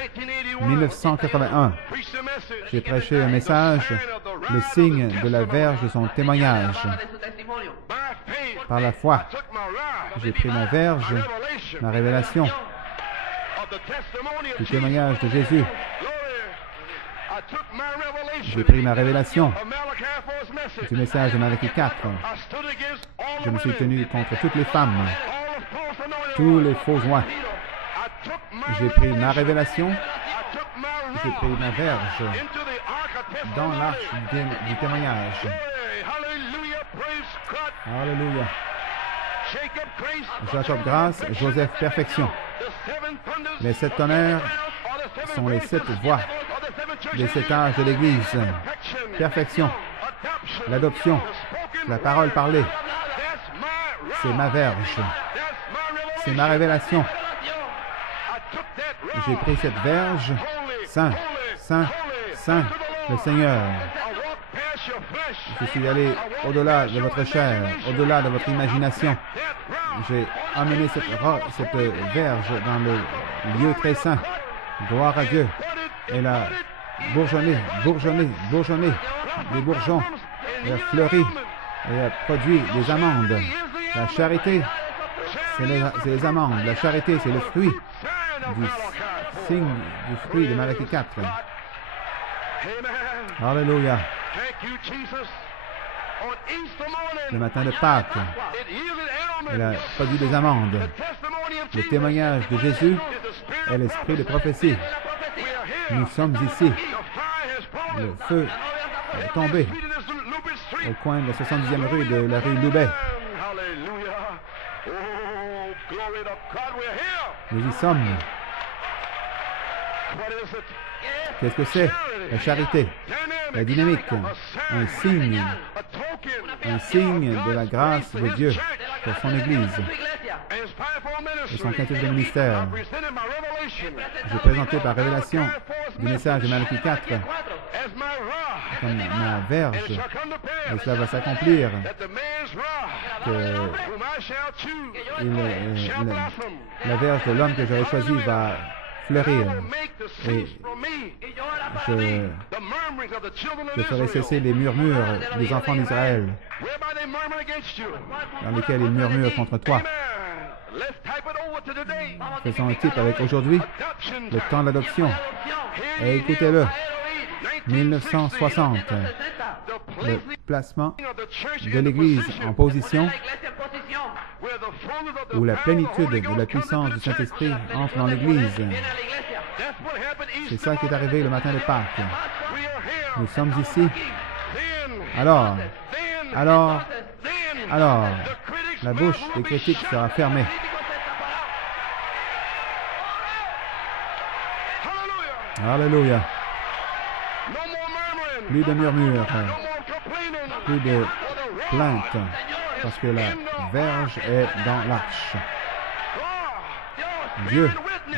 1981, 1981, preached the message. j'ai prêché un message, le signe de la verge de son témoignage. By faith, Par la foi, took my rod, j'ai pris ma verge, revelation ma révélation of the testimony of du Jesus. témoignage de Jésus. Glory. J'ai pris ma révélation du message de Malachie 4. Je me suis tenu contre toutes les femmes, tous les faux joints. J'ai pris ma révélation, j'ai pris ma verge dans l'arche du témoignage. Alléluia. Jacob grâce, Joseph perfection. Les 7 tonnerres sont les 7 voies, les 7 âges de l'Église. Perfection, l'adoption, la parole parlée. C'est ma verge, c'est ma révélation. J'ai pris cette verge, Saint, Saint, Saint, le Seigneur. Je suis allé au-delà de votre chair, au-delà de votre imagination. J'ai amené cette verge dans le lieu très saint. Gloire à Dieu. Elle a bourgeonné, bourgeonné, bourgeonné. Des bourgeons. Elle a fleuri. Elle a produit des amandes. La charité, c'est les amandes. La charité, c'est le fruit du signe du fruit de Malachie 4. Alléluia. Le matin de Pâques, elle a produit des amandes. Le témoignage de Jésus est l'esprit de prophétie. Nous sommes ici. Le feu est tombé au coin de la 70e rue de la rue Loubet. Nous y sommes. Qu'est-ce que c'est? La charité, la dynamique, un signe de la grâce de Dieu pour son Église et son quintuple de ministère. J'ai présenté par révélation du message de Malachie 4 comme ma verge, et cela va s'accomplir que la verge de l'homme que j'aurai choisi va fleurir, et je ferai cesser les murmures des enfants d'Israël, dans lesquels ils murmurent contre toi. Faisons un type avec aujourd'hui, le temps d'adoption. Et écoutez-le, 1960, le placement de l'Église en position où la plénitude de la puissance du Saint-Esprit entre dans l'Église. C'est ça qui est arrivé le matin de Pâques. Nous sommes ici. Alors, la bouche des critiques sera fermée. Alléluia. Plus de murmures, plus de plaintes, parce que la verge est dans l'arche. Dieu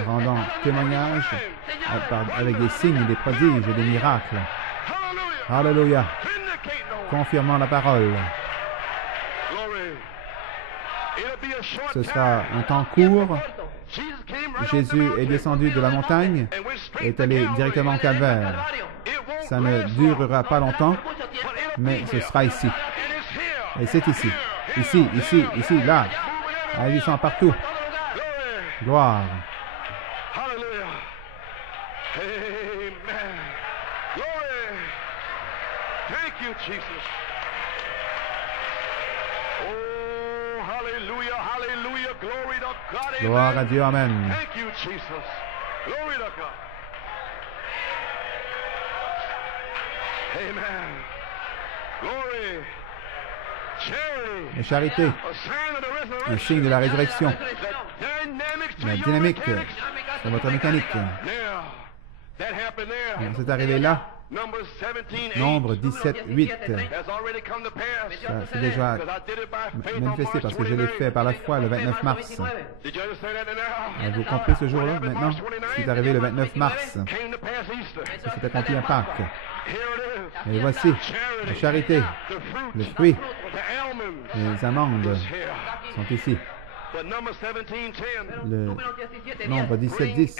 rendant témoignage avec des signes, des prodiges et des miracles. Alléluia. Confirmant la parole. Ce sera un temps court. Jésus est descendu de la montagne et est allé directement au Calvaire. Ça ne durera pas longtemps, mais ce sera ici. Et c'est ici. Ici, ici, ici, là. Agissant partout. Gloire. Gloire à Dieu, amen. La charité, un signe de la résurrection. La dynamique de votre mécanique. C'est arrivé là. Nombre 17, 8. Ça s'est déjà manifesté parce que je l'ai fait par la foi le 29 mars. Avez-vous compris ce jour-là maintenant? Ce qui est arrivé le 29 mars. Ça s'est accompli à Pâques. Et voici la charité, le fruit, les amandes sont ici. Le nombre 17, 10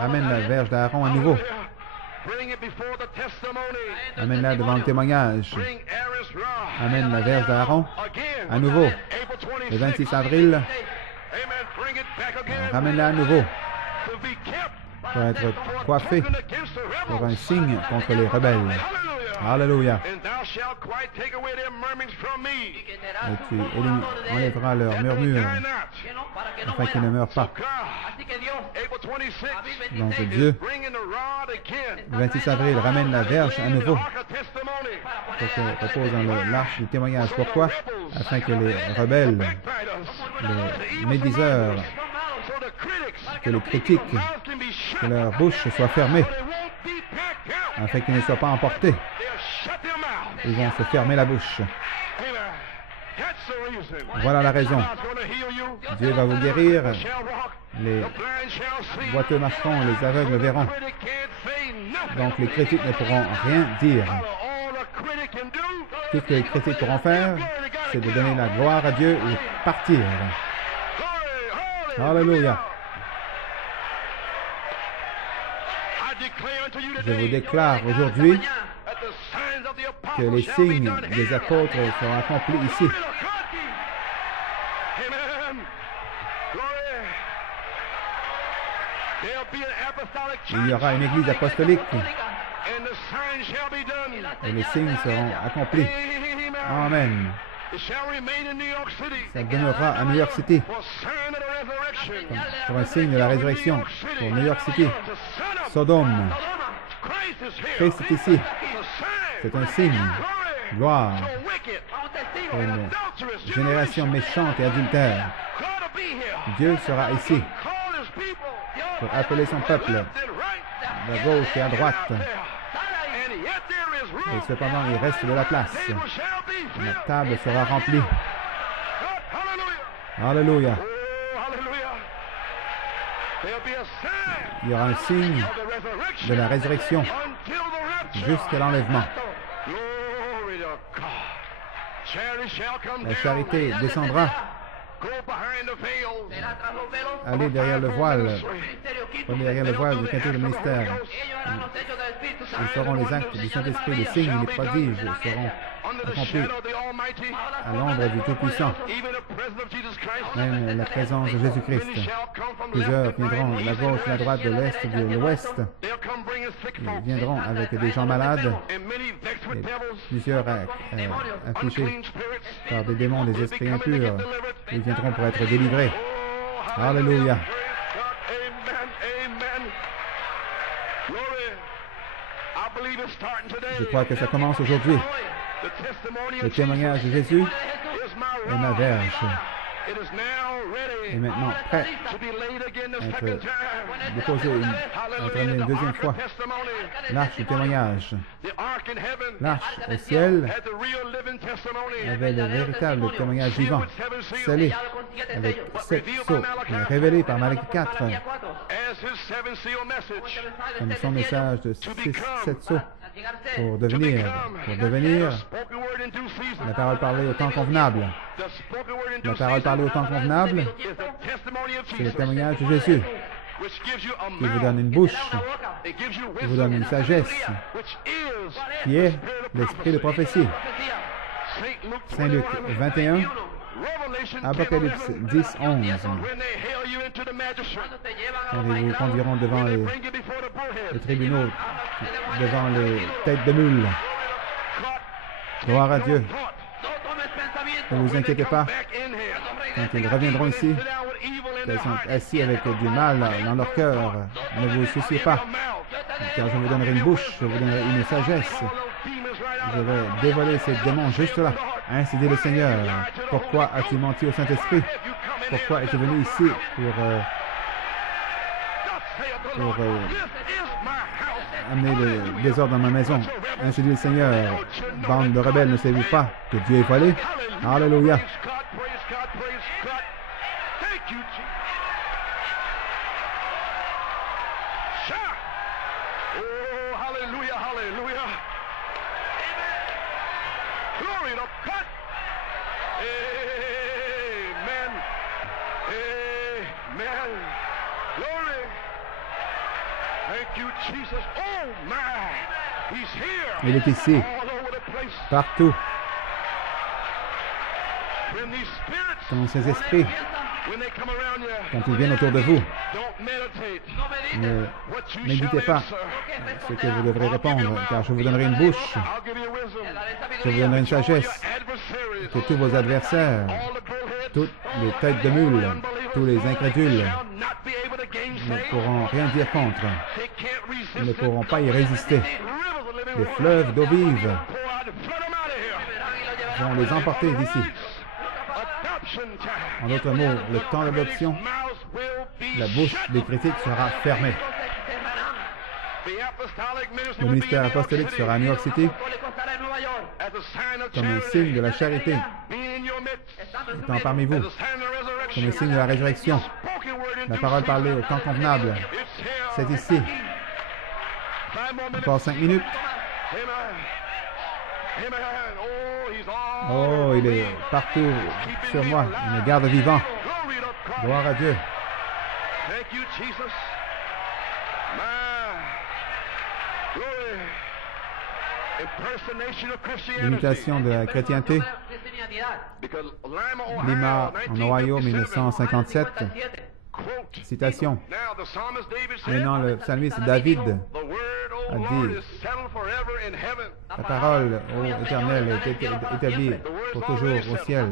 ramène la verge d'Aaron à nouveau. Amène-la devant le témoignage. Amène la verge d'Aaron à nouveau. Le 26 avril, ramène-la à nouveau pour être coiffé pour un signe contre les rebelles. Alléluia. Et tu enlèveras leurs murmures afin qu'ils ne meurent pas. Donc Dieu, le 26 avril, ramène la verge à nouveau pour qu'elle repose dans l'arche du témoignage. Pourquoi? Afin que les rebelles, les médiseurs, que les critiques, que leur bouche soit fermée, afin qu'ils ne soient pas emportés. Ils vont se fermer la bouche. Voilà la raison. Dieu va vous guérir. Les boiteux marcheront, les aveugles verront. Donc les critiques ne pourront rien dire. Tout ce que les critiques pourront faire, c'est de donner la gloire à Dieu et partir. Alléluia. Je vous déclare aujourd'hui que les signes des apôtres seront accomplis ici. Il y aura une église apostolique et les signes seront accomplis. Amen. Ça demeurera à New York City pour un signe de la résurrection pour New York City. Sodome. Christ est ici. C'est un signe. Gloire. Pour une génération méchante et adultère. Dieu sera ici pour appeler son peuple à gauche et à droite. Et cependant, il reste de la place. La table sera remplie. Alléluia. Il y aura un signe de la résurrection jusqu'à l'enlèvement. La charité descendra. Allez derrière le voile. Prenez derrière le voile du quintet de ministère. Ils feront les actes du Saint-Esprit, les signes et les prodiges seront accomplis à l'ombre du Tout-Puissant. Même la présence de Jésus-Christ. Plusieurs viendront de la gauche, de la droite, de l'est, de l'ouest. Ils viendront avec des gens malades, et plusieurs affichés par des démons, des esprits impurs. Ils viendront pour être délivrés. Alléluia. Je crois que ça commence aujourd'hui. Le témoignage de Jésus est ma verge. Est maintenant prêt à être déposé, une deuxième fois. L'arche du témoignage. L'arche au ciel avait le véritable témoignage vivant, scellé avec 7 sceaux, révélé par Malachie 4, comme son message de 7 sceaux. Pour devenir la parole parlée au temps convenable. La parole parlée au temps convenable, c'est le témoignage de Jésus qui vous donne une bouche, qui vous donne une sagesse, qui est l'esprit de prophétie. Saint Luc 21, Apocalypse 10, 11. Quand ils vous conduiront devant les tribunaux, devant les têtes de mule. Gloire à Dieu. Ne vous inquiétez pas. Quand ils reviendront ici, ils sont assis avec du mal dans leur cœur. Ne vous souciez pas, car je vous donnerai une bouche, je vous donnerai une sagesse. Je vais dévoiler ces démons juste là. Ainsi dit le Seigneur. Pourquoi as-tu menti au Saint-Esprit? Pourquoi es-tu venu ici pour amener le désordre dans ma maison? Ainsi dit le Seigneur. Bande de rebelles, ne savez-vous pas que Dieu est voilé? Alléluia. Il est ici, partout. Quand ces esprits Quand ils viennent autour de vous, don't meditate. ne What you méditez shall pas answer. ce que vous devrez répondre, car je vous donnerai une bouche, I'll give you wisdom. je vous donnerai une Your sagesse, adversaries, que tous vos adversaires, all the bullheads, toutes les têtes de mule, tous les incrédules shall not be able to ne gainsay. pourront rien dire contre, They can't resist ils ne it. pourront pas y résister. Rivers of living Les water fleuves d'eau vive pour out and flood them out of here. vont les emporter d'ici. Adoption time. En d'autres mots, le temps d'adoption, Mouths will be la bouche shut. des critiques sera fermée. The apostolic ministry Le will be ministère in New York apostolique City sera à New York City as a sign of comme un charity, signe de la charité, being in your midst, étant parmi vous, as a sign of the resurrection, comme un signe de la résurrection. spoken word in La due parole season. parlée au temps convenable, It's here. c'est ici. 5 more minutes. Encore 5 minutes. Amen. Amen. Oh, he's all Oh, il est partout sur moi. Il me garde vivant. Glory to God. Gloire à Dieu. Thank you, Jesus. My glory. Impersonation of Christianity. L'imitation de la chrétienté. Because Lima, Lima, en Ohio, 1957. Quote. Citation. Now the psalmist David said, Maintenant, le psalmiste David, the word, O a Lord, dit, is settled forever in heaven. la parole ô Éternel est établie pour toujours au ciel.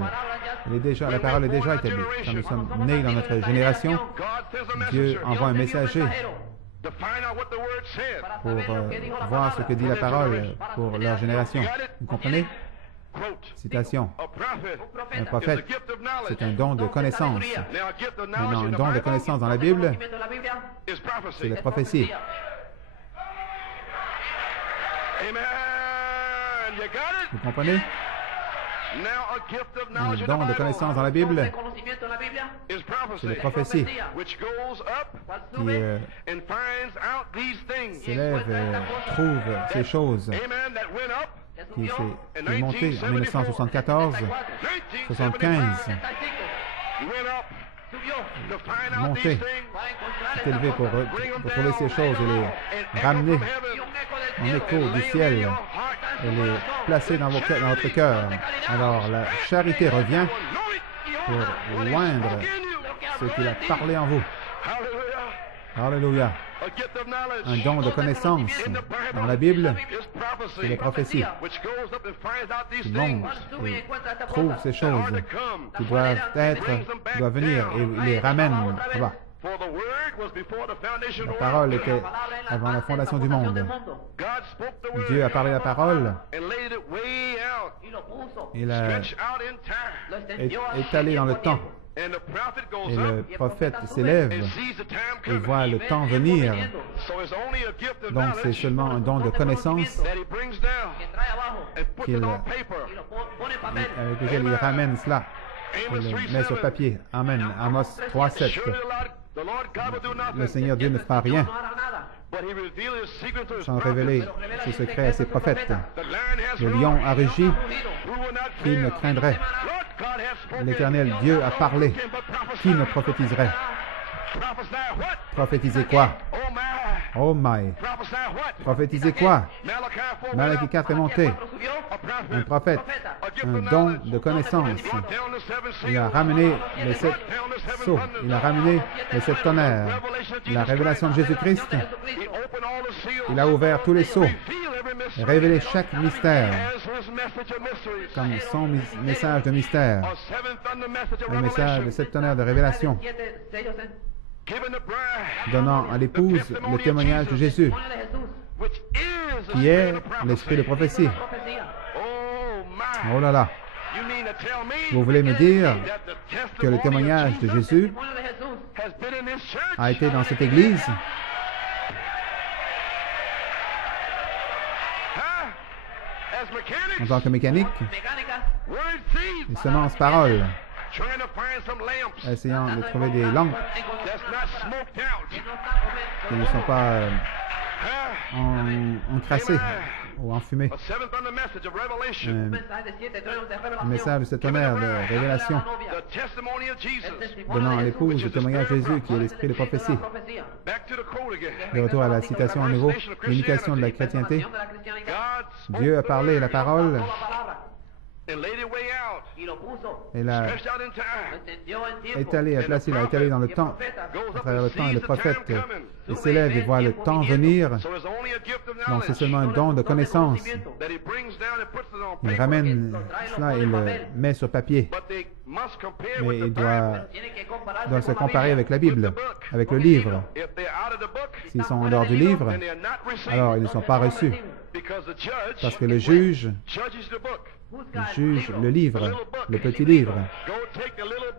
La parole est déjà établie. Quand nous sommes nés dans notre génération, God sends a Dieu messenger envoie un messager to find out what the word said. pour voir ce que dit la parole pour leur génération. Vous comprenez? Quote. Citation. A prophet Un is prophète, a gift of knowledge. c'est un don de connaissance. Now, a gift of Maintenant, knowledge un in the don de Bible connaissance dans la Bible, is prophecy. c'est la prophétie. Amen. You got it? Vous comprenez? Now, a gift of Un knowledge in don de the Bible connaissance dans la Bible, is prophecy, c'est la prophétie which goes up qui and finds out these things. s'élève et trouve ces choses Amen. That went up qui est montée en 1974, 75, went up to find out monté, these things. est élevé pour trouver ces choses et les ramener en écho du ciel et les placer dans votre cœur. Alors la charité revient pour loindre ce qu'il a parlé en vous. Hallelujah. Alléluia. A gift of knowledge Un don de connaissance dans la Bible, is prophecy, c'est la prophétie which goes up and finds out these qui things monte et trouve ces that are choses to come. qui doivent venir et il les ramène là-bas. For the word was before the foundation La of the parole world. était avant la fondation du monde. God spoke the word Dieu a parlé la parole, and laid it way out, il a stretched out in time. étalé dans le temps. And the prophet goes Et le up prophète s'élève and sees the time et coming. voit le temps venir. So it's only a gift of Donc c'est knowledge seulement un don de connaissance that he brings down and puts qu'il it on paper. avec lequel il ramène cela. Il le met sur papier. Amen. Amos 3:7. Surely the Lord God will do nothing, Le Seigneur Dieu ne fera rien but he revealed his secret to his sans prophets. révéler ses secrets à ses prophètes. The lion has Le roared. lion a rugi, Who will not qui ne fear? craindrait? Lord God has spoken. L'Éternel Dieu a parlé, But prophesy. qui ne prophétiserait? Prophesy what? Prophétiser quoi? Oh my. Oh my! Prophesy what? Prophétiser quoi? Malachi 4 Malachie 4 est monté. Un prophète, un don de connaissance. Il a ramené les 7 sceaux. Il a ramené les 7 tonnerres. La révélation de Jésus-Christ, il a ouvert tous les sceaux et révélé chaque mystère comme son message de mystère. Le message de 7 tonnerres de révélation, donnant à l'épouse le témoignage de Jésus, qui est l'esprit de prophétie. Oh là là! Vous voulez me dire que le témoignage de Jésus a été dans cette église? En tant que mécanique, les semences paroles, essayant de trouver des lampes qui ne sont pas encrassées ou enfumées. Un message de ce tonnerre de révélation, donnant à l'épouse le témoignage de Jésus qui est l'esprit de prophétie. De retour à la citation à nouveau, l'imitation de la chrétienté. Dieu a parlé la parole Elle a étalé, a placé, l'a étalé dans le temps, à travers le temps, et le prophète, il s'élève et voit le temps venir. Donc c'est seulement un don de connaissance. Il ramène cela et le met sur papier. Mais il doit se comparer avec la Bible, avec le livre. S'ils sont en dehors du livre, alors ils ne sont pas reçus. Parce que le juge le livre, le petit livre.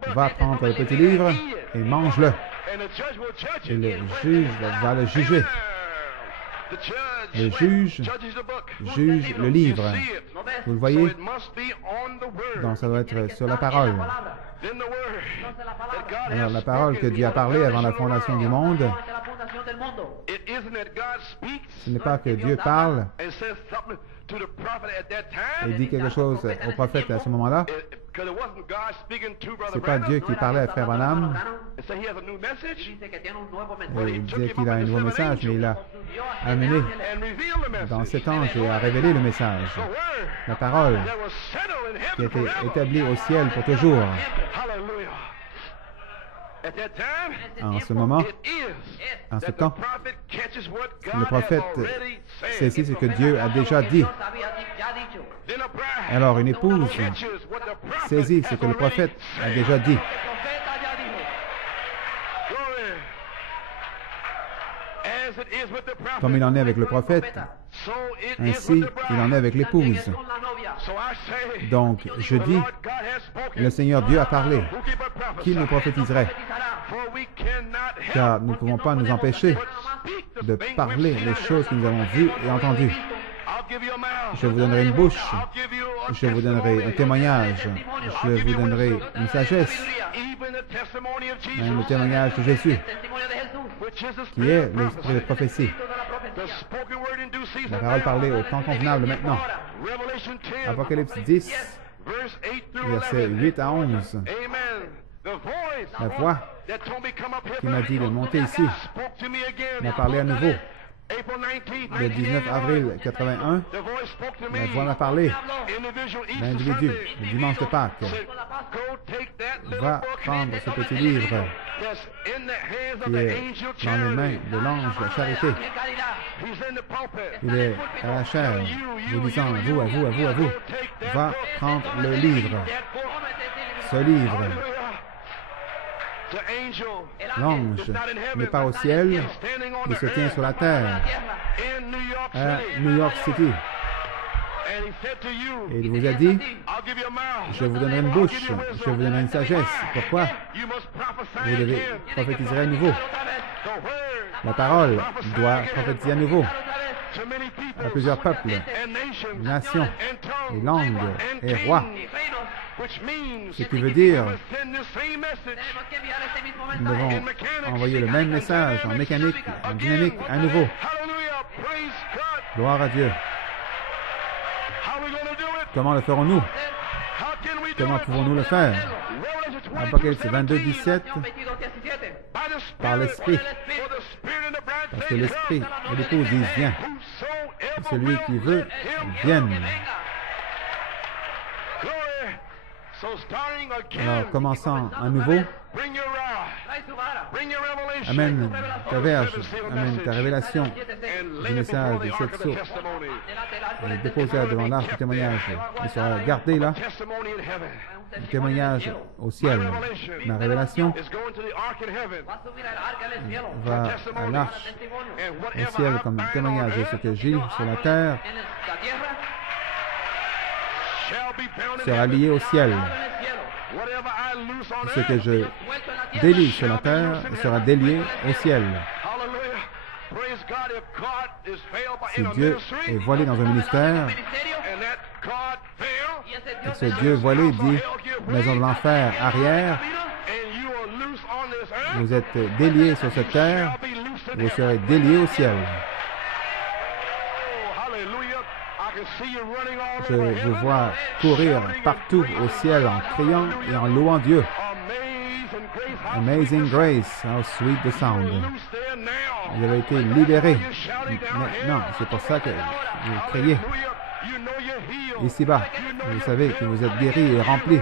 Va prendre le petit livre et mange-le. Et le juge va le juger. Le juge juge le livre. Vous le voyez? Donc ça doit être sur la parole. Alors la parole que Dieu a parlé avant la fondation du monde, ce n'est pas que Dieu parle et dit quelque chose au prophète à ce moment-là. C'est pas Dieu qui parlait à Frère Branham. Il disait qu'il a un nouveau message, mais il a amené dans cet ange et a révélé le message. La parole qui a été établie au ciel pour toujours. En ce moment, en ce temps, le prophète saisit ce que Dieu a déjà dit. Alors une épouse saisit ce que le prophète a déjà dit. Comme il en est avec le prophète, ainsi il en est avec l'épouse. Donc, je dis, le Seigneur Dieu a parlé. Qui nous prophétiserait? Car nous ne pouvons pas nous empêcher de parler les choses que nous avons vues et entendues. Je vous donnerai une bouche, je vous donnerai un témoignage, je vous donnerai une sagesse, même le témoignage de Jésus, qui est l'esprit de prophétie. La parole parlée au temps convenable maintenant. Apocalypse 10, versets 8 à 11. La voix qui m'a dit de monter ici m'a parlé à nouveau. Le 19 avril 81, la voix m'a parlé. L'individu, le dimanche de Pâques, va prendre ce petit livre qui est dans les mains de l'ange de la charité. Il est à la chair, vous disant, vous, à vous, à vous, à vous, va prendre le livre. Ce livre. L'ange n'est pas au ciel, il se tient sur la terre, à New York City. Et il vous a dit, je vous donnerai une bouche, je vous donnerai une sagesse. Pourquoi? Vous devez prophétiser à nouveau. La parole doit prophétiser à nouveau à plusieurs peuples, nations, et langues, et rois. Ce qui veut dire, nous devons envoyer le même message en mécanique, en dynamique, à nouveau. Gloire à Dieu. Comment le ferons-nous? Comment pouvons-nous le faire? Apocalypse 22, 17, par l'Esprit. Parce que l'Esprit et l'épouse disent, viens. Et celui qui veut, vienne. Alors, commençons à nouveau. Amène ta verge, amène ta révélation du message de cette source. Et dépose-la devant l'arche du témoignage. Il sera gardé là. Le témoignage au ciel. Ma révélation va à l'arche au ciel comme témoignage de ce que j'ai sur la terre sera lié au ciel. Ce que je délie sur la terre sera délié au ciel. Si Dieu est voilé dans un ministère, et ce Dieu voilé dit, maison de l'enfer arrière, vous êtes déliés sur cette terre, vous serez déliés au ciel. Je vous vois courir partout au ciel en criant et en louant Dieu. Amazing grace, how sweet the sound. Vous avez été libérés. Maintenant, c'est pour ça que vous criez. Ici-bas, vous savez que vous êtes guéris et remplis.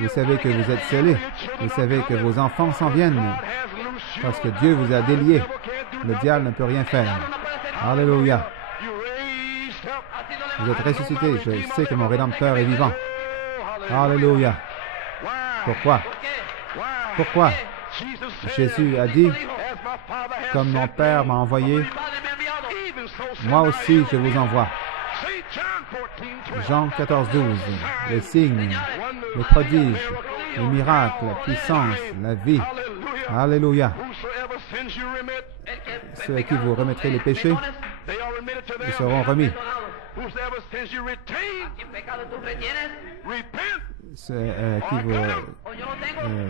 Vous savez que vous êtes scellés. Vous savez que vos enfants s'en viennent. Parce que Dieu vous a déliés. Le diable ne peut rien faire. Alléluia. Vous êtes ressuscités. Je sais que mon Rédempteur est vivant. Alléluia. Pourquoi? Pourquoi? Jésus a dit, comme mon Père m'a envoyé, moi aussi je vous envoie. Jean 14, 12. Les signes, les prodiges, les miracles, la puissance, la vie. Alléluia. Ceux à qui vous remettrez les péchés, ils seront remis. Ceux à qui vous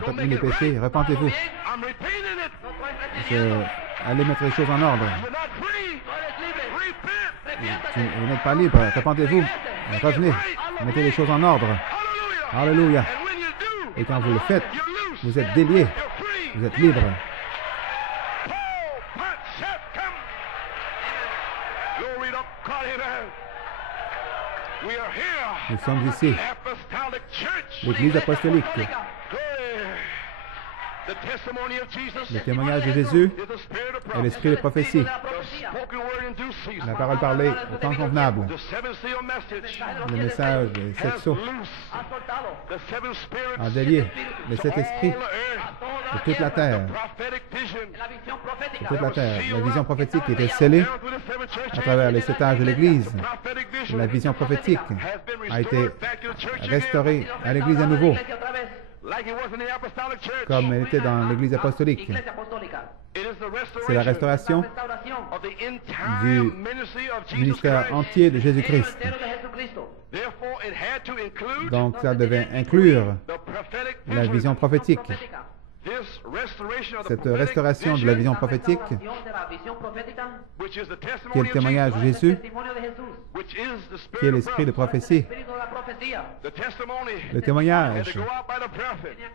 retenez les péchés, repentez-vous. Allez mettre les choses en ordre. Vous n'êtes pas libre, repentez-vous. Revenez, mettez les choses en ordre. Alléluia. Et quand vous le faites, vous êtes déliés. Vous êtes libre. Nous sommes ici, l'Église apostolique. Le témoignage de Jésus est l'esprit de prophétie. La parole parlée au temps convenable. Le message des 7 sceaux a délié les 7 esprits de toute la terre. De toute la terre. La vision prophétique était scellée à travers les 7 âges de l'Église. La vision prophétique a été restaurée à l'Église à nouveau, comme elle était dans l'Église apostolique. C'est la restauration du ministère entier de Jésus-Christ. Donc, ça devait inclure la vision prophétique. Cette restauration de la vision prophétique, qui est le témoignage de Jésus, qui est l'esprit de prophétie. Le témoignage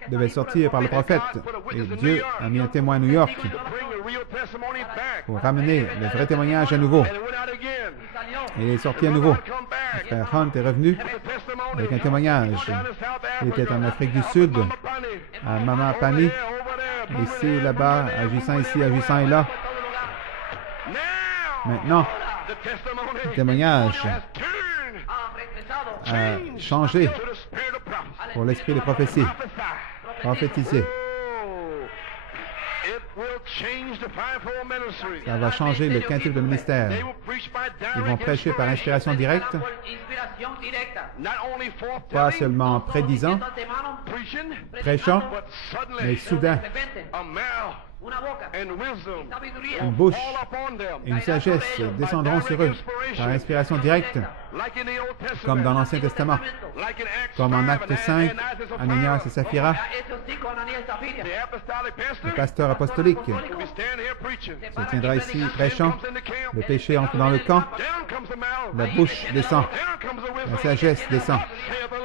devait sortir par le prophète. Et Dieu a mis un témoin à New York pour ramener le vrai témoignage à nouveau. Et il est sorti à nouveau. Le frère Hunt est revenu avec un témoignage. Il était en Afrique du Sud, à Mamapani, ici, là-bas, agissant ici, agissant et là. Maintenant, le témoignage a changé pour l'esprit de prophétie. Prophétiser. Ça va changer le quintuple de ministère. Ils vont prêcher par inspiration directe, pas seulement prédisant, prêchant, mais soudain, une bouche et une sagesse descendront sur eux par inspiration directe, comme dans l'Ancien Testament, comme en Acte 5, Ananias et Saphira, le pasteur apostolique se tiendra ici prêchant, le péché entre dans le camp, la bouche descend, la sagesse descend.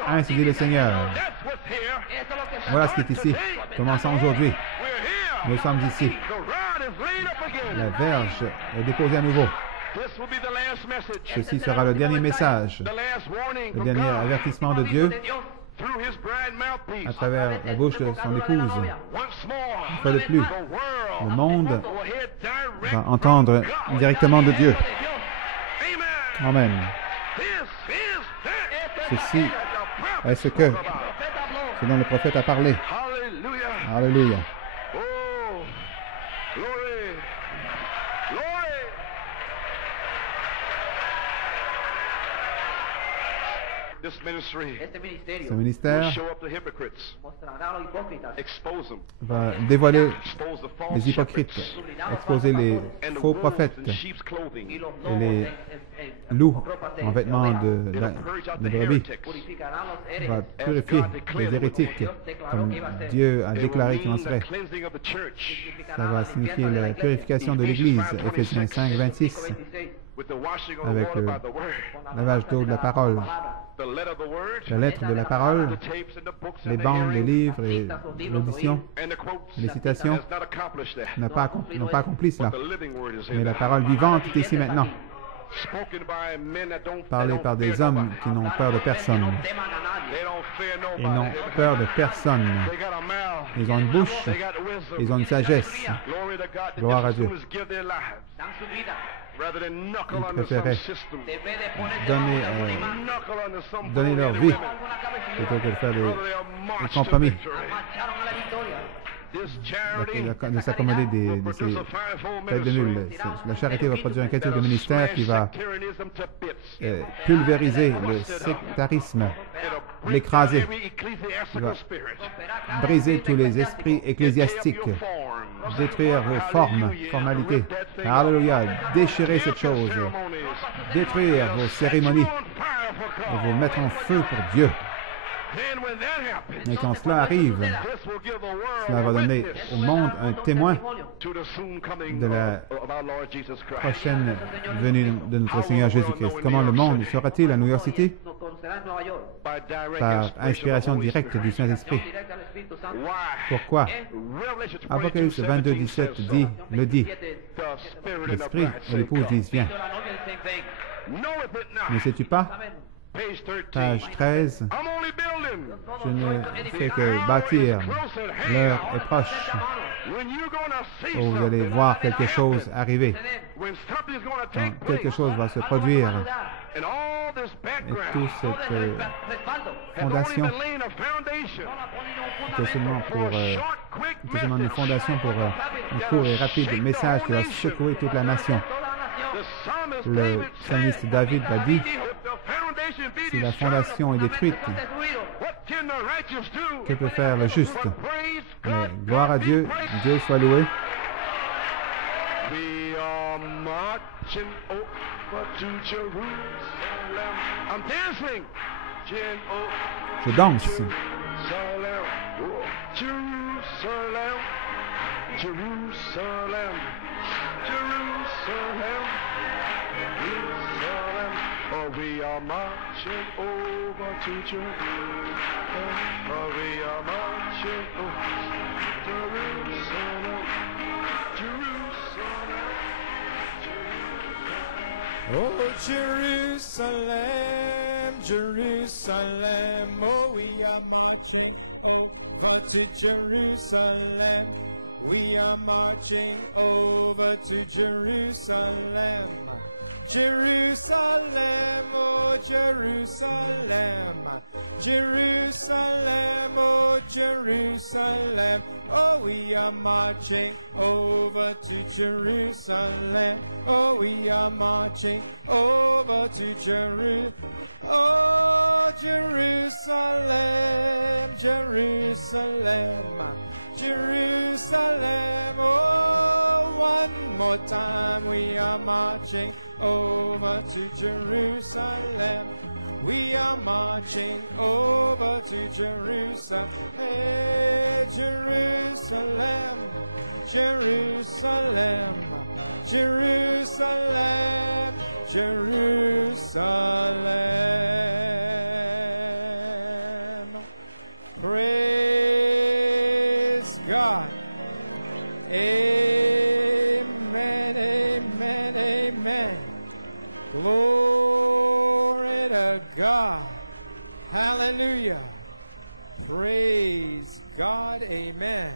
Ainsi dit le Seigneur. Voilà ce qui est ici. Commençons aujourd'hui. Nous sommes ici. La verge est déposée à nouveau. Ceci sera le dernier message, le dernier avertissement de Dieu à travers la bouche de son épouse. Une fois de plus, le monde va entendre directement de Dieu. Amen. Ceci est ce dont le prophète a parlé. Alléluia. Ce ministère va dévoiler les hypocrites, exposer les faux prophètes et les loups en vêtements de brebis. Va purifier les hérétiques, comme Dieu a déclaré qu'il en serait. Ça va signifier la purification de l'Église, Éphésiens 5, 26, avec le lavage d'eau de la parole. La lettre de la parole, les bandes, les livres et l'audition, les citations n'ont pas accompli cela. Mais la parole vivante est ici maintenant. parlé par des hommes qui n'ont peur de personne. Ils n'ont peur de personne. Ils ont une bouche, ils ont une sagesse. Gloire à Dieu. Ils préféraient donner leur vie plutôt que de faire des compromis, de s'accommoder de ces têtes de mule. La charité va produire un quelque chose de ministère qui va pulvériser le sectarisme, l'écraser, qui va briser tous les esprits ecclésiastiques, détruire vos formes, formalités. Alléluia, déchirer cette chose, détruire vos cérémonies et vous mettre en feu pour Dieu. Et quand cela arrive, cela va donner au monde un témoin de la prochaine venue de notre Seigneur Jésus-Christ. Comment le monde sera-t-il à New York City? Par inspiration directe du Saint-Esprit. Pourquoi? Apocalypse 22, 17 le dit. L'Esprit et l'épouse disent, viens. Ne sais-tu pas? Page 13. Je ne fais que bâtir. L'heure est proche. Oh, vous allez voir quelque chose arriver. Quand quelque chose va se produire. Et toute cette fondation était seulement une fondation pour un court et rapide message qui va secouer toute la nation. Le psalmiste David a dit, si la fondation est détruite, que peut faire le juste? Mais gloire à Dieu, Dieu soit loué. Je danse. We are marching over to Jerusalem. We are marching over Jerusalem. Jerusalem. Oh, Jerusalem, Jerusalem. Oh, we are marching over to Jerusalem. We are marching over to Jerusalem. Jerusalem, oh Jerusalem, Jerusalem, oh Jerusalem, oh we are marching over to Jerusalem, oh we are marching over to Jerusalem, oh Jerusalem, Jerusalem, Jerusalem, oh one more time we are marching over to Jerusalem. We are marching over to Jerusalem. Hey, Jerusalem, Jerusalem, Jerusalem, Jerusalem. Praise God. Amen, amen, amen. Glory to God. Hallelujah. Praise God. Amen.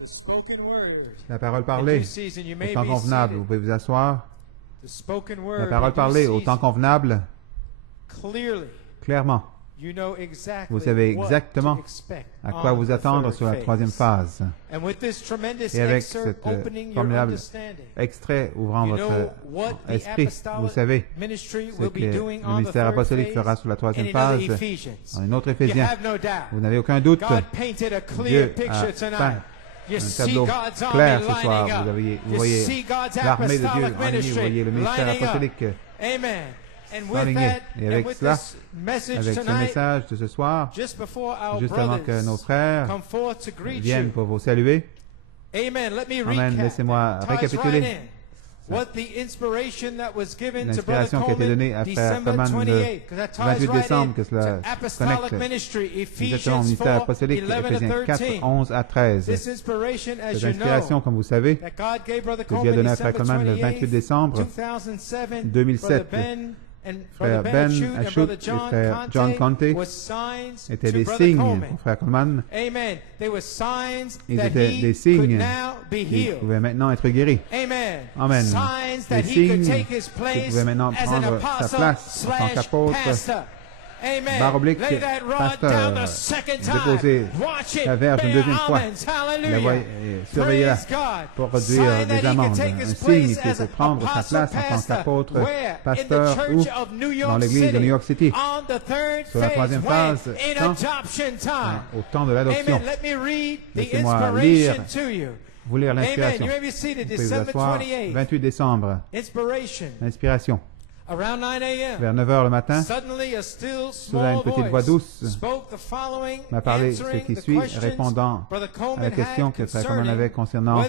The spoken word. La parole parlée, au temps convenable. Vous pouvez vous asseoir. La parole parlée, au temps convenable. Clairement. Vous savez exactement à quoi vous attendre sur la troisième phase. Et avec ce formidable extrait ouvrant votre esprit, vous savez ce que le ministère apostolique fera sur la troisième phase dans un autre Éphésiens. Vous n'avez aucun doute. Dieu a peint un tableau clair ce soir. Vous voyez l'armée de Dieu enlignée, vous voyez le ministère apostolique enligné. Et avec cela, avec ce message de ce soir, juste avant que nos frères viennent pour vous saluer, Amen. Laissez-moi récapituler L'inspiration qui a été donnée à Frère Coleman le 28 décembre, que cela connecte exactement au ministère apostolique, Éphésiens 4, 11 à 13. Cette inspiration, comme vous savez, que Dieu a donnée à Frère Coleman le 28 décembre 2007, Frère Ben Achut et Frère John Conte étaient des signes pour Frère Coleman. Ils étaient des signes qui pouvaient maintenant être guéris. Amen. Des signes qui pouvaient maintenant prendre sa place en tant qu'apôtre, barre oblique, pasteur, déposer la verge une deuxième fois, surveiller-la pour produire des amendes. Un signe qui peut prendre sa place en tant qu'apôtre, pasteur ou dans l'église de New York City. Sur la troisième phase, au temps de l'adoption. Laissez-moi vous lire l'inspiration. Vous pouvez vous asseoir. 28 décembre. L'inspiration. Vers 9 heures le matin, soudain une petite voix douce m'a parlé ce qui suit, répondant à la question que Frère Coleman avait concernant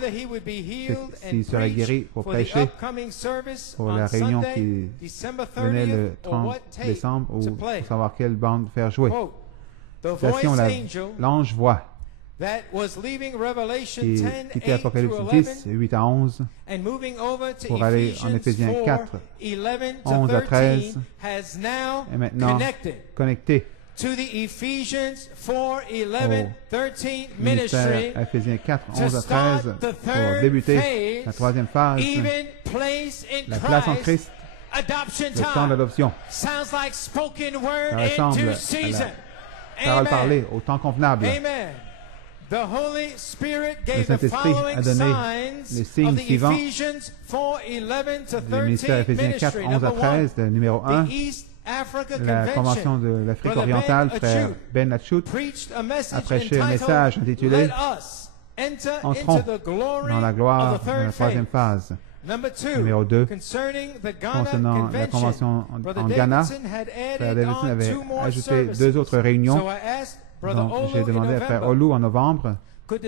s'il serait guéri pour prêcher pour la réunion qui venait le 30 décembre ou pour savoir quelle bande faire jouer. Citation, l'ange voit qui quittait Apocalypse 10, 8 à 11, pour aller en Éphésiens 4, 11 à 13, et maintenant connecté au ministère Éphésiens 4, 11 à 13, pour débuter la troisième phase, la place en Christ, le temps d'adoption. Ça ressemble à la parole parlée au temps convenable. Le Saint-Esprit a donné les signes suivants du ministère Éphésiens 4, 11 à 13, le numéro 1. La Convention de l'Afrique orientale, Frère Ben Achut, a prêché un message intitulé « Entrons dans la gloire de la troisième phase ». Numéro 2, concernant la Convention en Ghana, Frère Davidson avait ajouté 2 autres réunions. Donc, j'ai demandé à Frère Olu en novembre si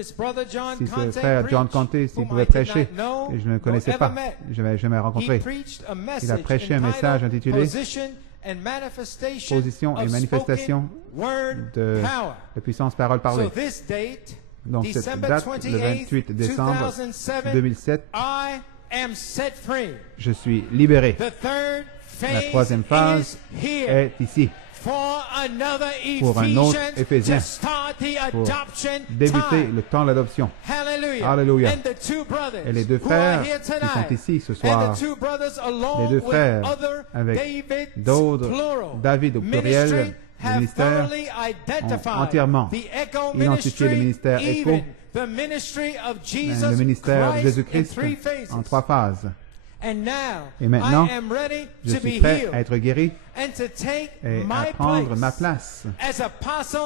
ce Frère John Conte, s'il pouvait prêcher. Et je ne le connaissais pas. Je ne l'avais jamais rencontré. Il a prêché un message intitulé Position et manifestation de la puissance parole parlée. Donc, cette date, le 28 décembre 2007, je suis libéré. La troisième phase est ici. Pour un autre Éphésiens, pour débuter le temps de l'adoption. Alléluia. Et les 2 frères qui sont ici ce soir, les 2 frères avec d'autres, David au pluriel, le ministère, ont entièrement identifié le ministère Écho, le ministère de Jésus-Christ en 3 phases. Et maintenant, je suis prêt à être guéri et à prendre ma place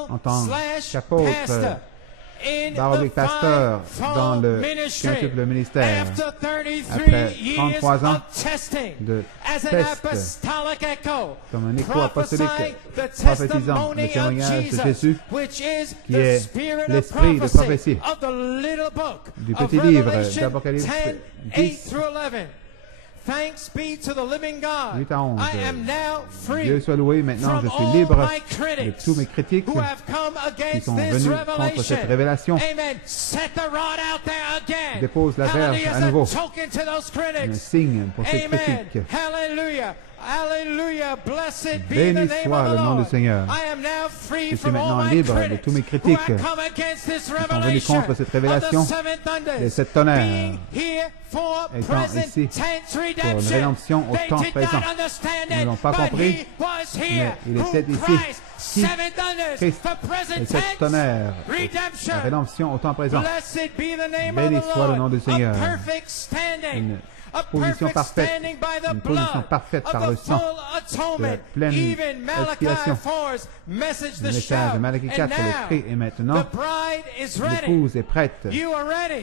en tant qu'apôtre, baroblique pasteur dans le quintuple ministère. Après 33 ans de test, comme un écho apostolique prophétisant le témoignage de Jésus, qui est l'esprit de prophétie du petit livre d'Apocalypse 10, 8 à 11. Dieu soit loué, maintenant je suis libre de tous mes critiques qui sont venus contre cette révélation. Dépose la verge à nouveau. Un signe pour ces critiques. Béni soit le nom du Seigneur. Je suis maintenant libre de tous mes critiques qui sont venus contre cette révélation et cette tonnerre, étant ici pour une rédemption au temps présent. Ils ne l'ont pas compris, mais il était ici qui Christ et cette tonnerre, la rédemption au temps présent. Béni soit le nom du Seigneur. Une position parfaite par le sang de la pleine expiation. Le message de Malachie 4 est écrit et maintenant l'épouse est prête.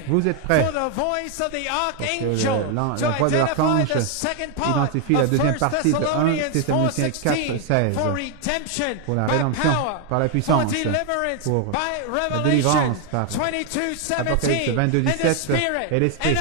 Vous êtes prêts. Parce que la voix de l'archange identifie la deuxième partie de 1 Thessaloniciens 4, 16 pour la rédemption par la puissance, pour la délivrance par Apocalypse 22, 17 et l'esprit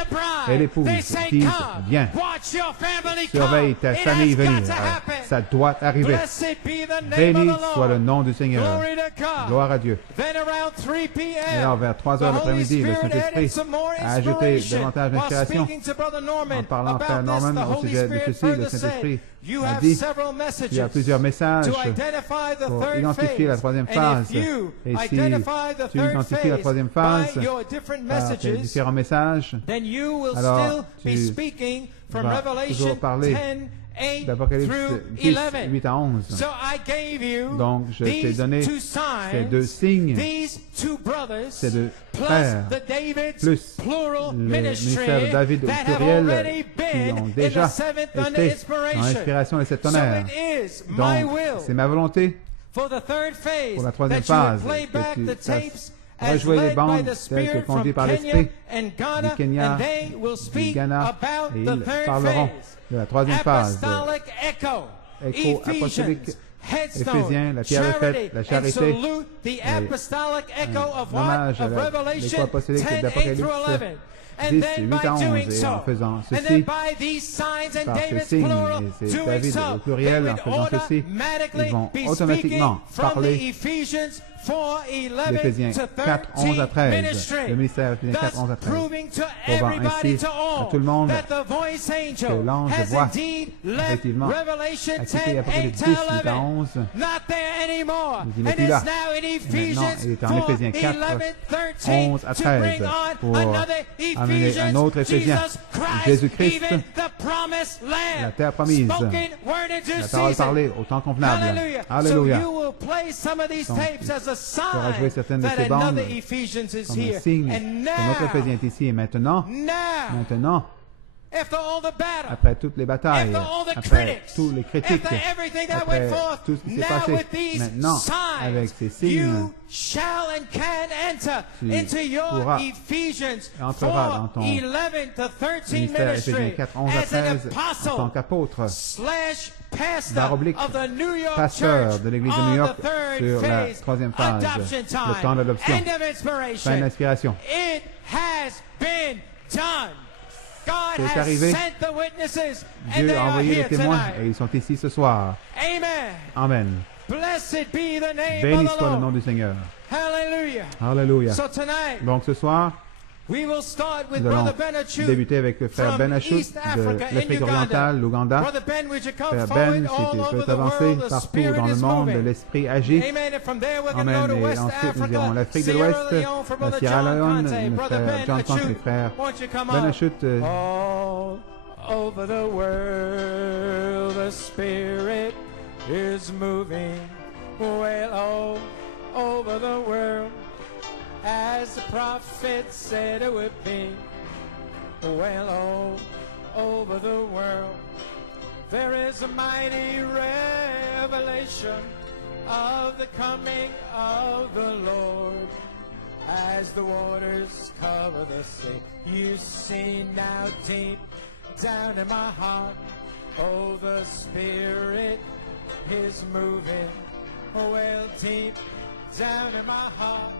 et l'épouse qui viens. Watch your family Surveille come. ta It famille has venir. got to happen. Ça doit arriver. Blessed be the name Béni of the soit le Lord. nom du Seigneur. Glory to God. Gloire à Dieu. Then around 3 Et p.m., alors, vers 3 the heures Holy l'après-midi, le Spirit added Saint-Esprit some more a ajouté inspiration davantage while d'inspiration. speaking to Brother Norman En parlant à Frère about this. Norman The au Holy sujet de Spirit ceci, le further Saint-Esprit said, you a have dit several qu'il y a messages plusieurs messages to identify the pour third identifier la phase. troisième And phase. if you Et si identify the tu third identifies la phase troisième by phase your different par tes messages, différents messages, then you will alors still be tu speaking from vas Revelation toujours parler 10, 8 d'Apocalypse through 10, 11. 8 à 11. So I gave you Donc, je t'ai these donné two ces deux signs, signes, these two brothers, ces deux plus frères, the David's plus plural le ministry ministère de David au that have pluriel already qui been ont in déjà the seventh thunder été dans inspiration. l'inspiration des sept So tonnerres. it is my Donc, will c'est ma volonté for the third phase pour la troisième that you would phase play back que the tu fasses tapes as rejouer les led by bandes the telles que Spirit from conduites par Kenya l'Esprit and Ghana, du Kenya, and they will du speak Ghana, about et the ils third parleront phase. de la troisième phase. Apostolic echo, Écho apostolique, Ephesians, headstone, Éphésiens, la pierre de charity, fête, la and charité, salute the apostolic echo of what? hommage à Of l'écho Revelation apostolique 10, 8 d'Apocalypse through 11. And 10, then 8 by à 11, doing et en so, faisant and ceci, then by these signs and par ces David's signes, plural et c'est doing David so, au pluriel, they en would faisant ceci, automatically ils vont be automatiquement speaking from the parler Ephesians 4:11 d'Éphésiens to 4, 11 à 13 13, ministry, le ministère Éphésiens 4, thus 11 à 13, proving to prouvant everybody, ainsi to à all, tout le monde that the voice angel que l'ange has voit indeed left effectivement Revelation a 10, quitté 8 Apocalypse to 10, 8 à 11, 11, not there anymore, il n'est and plus it's là. now in Et Ephesians maintenant, il est en 4, Éphésiens 4, 11, 13, 11 à to 13, bring on pour another amener Ephesians, un autre Éphésiens, Jesus Christ, Jésus-Christ, even the promised land, la terre promise, spoken word in due la parole season. parlée au temps convenable. Hallelujah. Alléluia. So you will play some of these Donc, tapes as a feras jouer sign certaines de that ces bandes another Ephesians is comme un here. signe And que notre now, Éphésien est ici. Et maintenant, after all the battle, après toutes les batailles, after all the après critics, tous les critiques, after everything that après went forth, tout ce qui s'est now passé, with these maintenant, avec ces signs, signes, you shall and can enter tu into your pourras Ephesians entreras dans 4, ton 11 to 13 ministère Éphésiens ministry 4, 11 à as an 13, en tant apostle qu'apôtre, / pastor barre oblique, of the New York pasteur Church de l'Église de on New York the third sur la phase, troisième phase, adoption time, le temps d'adoption, end of inspiration. fin d'inspiration. It has been done. God C'est has arrivé. sent the witnesses, and Dieu they a are envoyé les here témoins tonight. et ils sont ici ce soir. Amen. Amen. Blessed be the name Béni of the soit le nom Lord. du Seigneur. Hallelujah. Alléluia. So tonight, Donc ce soir, we will start with nous allons Brother Ben Achut débuter avec le frère from Ben Achut East Africa de in l'Afrique Uganda. orientale, l'Ouganda. Brother Ben, would you come Frère forward Ben, si all tu over peux the avancer world? The partout Spirit dans le is monde, moving. l'Esprit agit. Amen. And from there, we're going to Amen. go to Et West ensuite, nous irons Africa, en Afrique de Sierra l'Ouest, Leone, for la Brother Sierra John Leone, Conte. le Brother frère Ben John Conte, Achut, le frère won't you come Ben on? Achut, All over the world, the Spirit is moving. Well, all over the world, as the prophet said it would be. Well, all over the world, there is a mighty revelation of the coming of the Lord. As the waters cover the sea, you see now deep down in my heart, oh, the Spirit is moving. Well, deep down in my heart,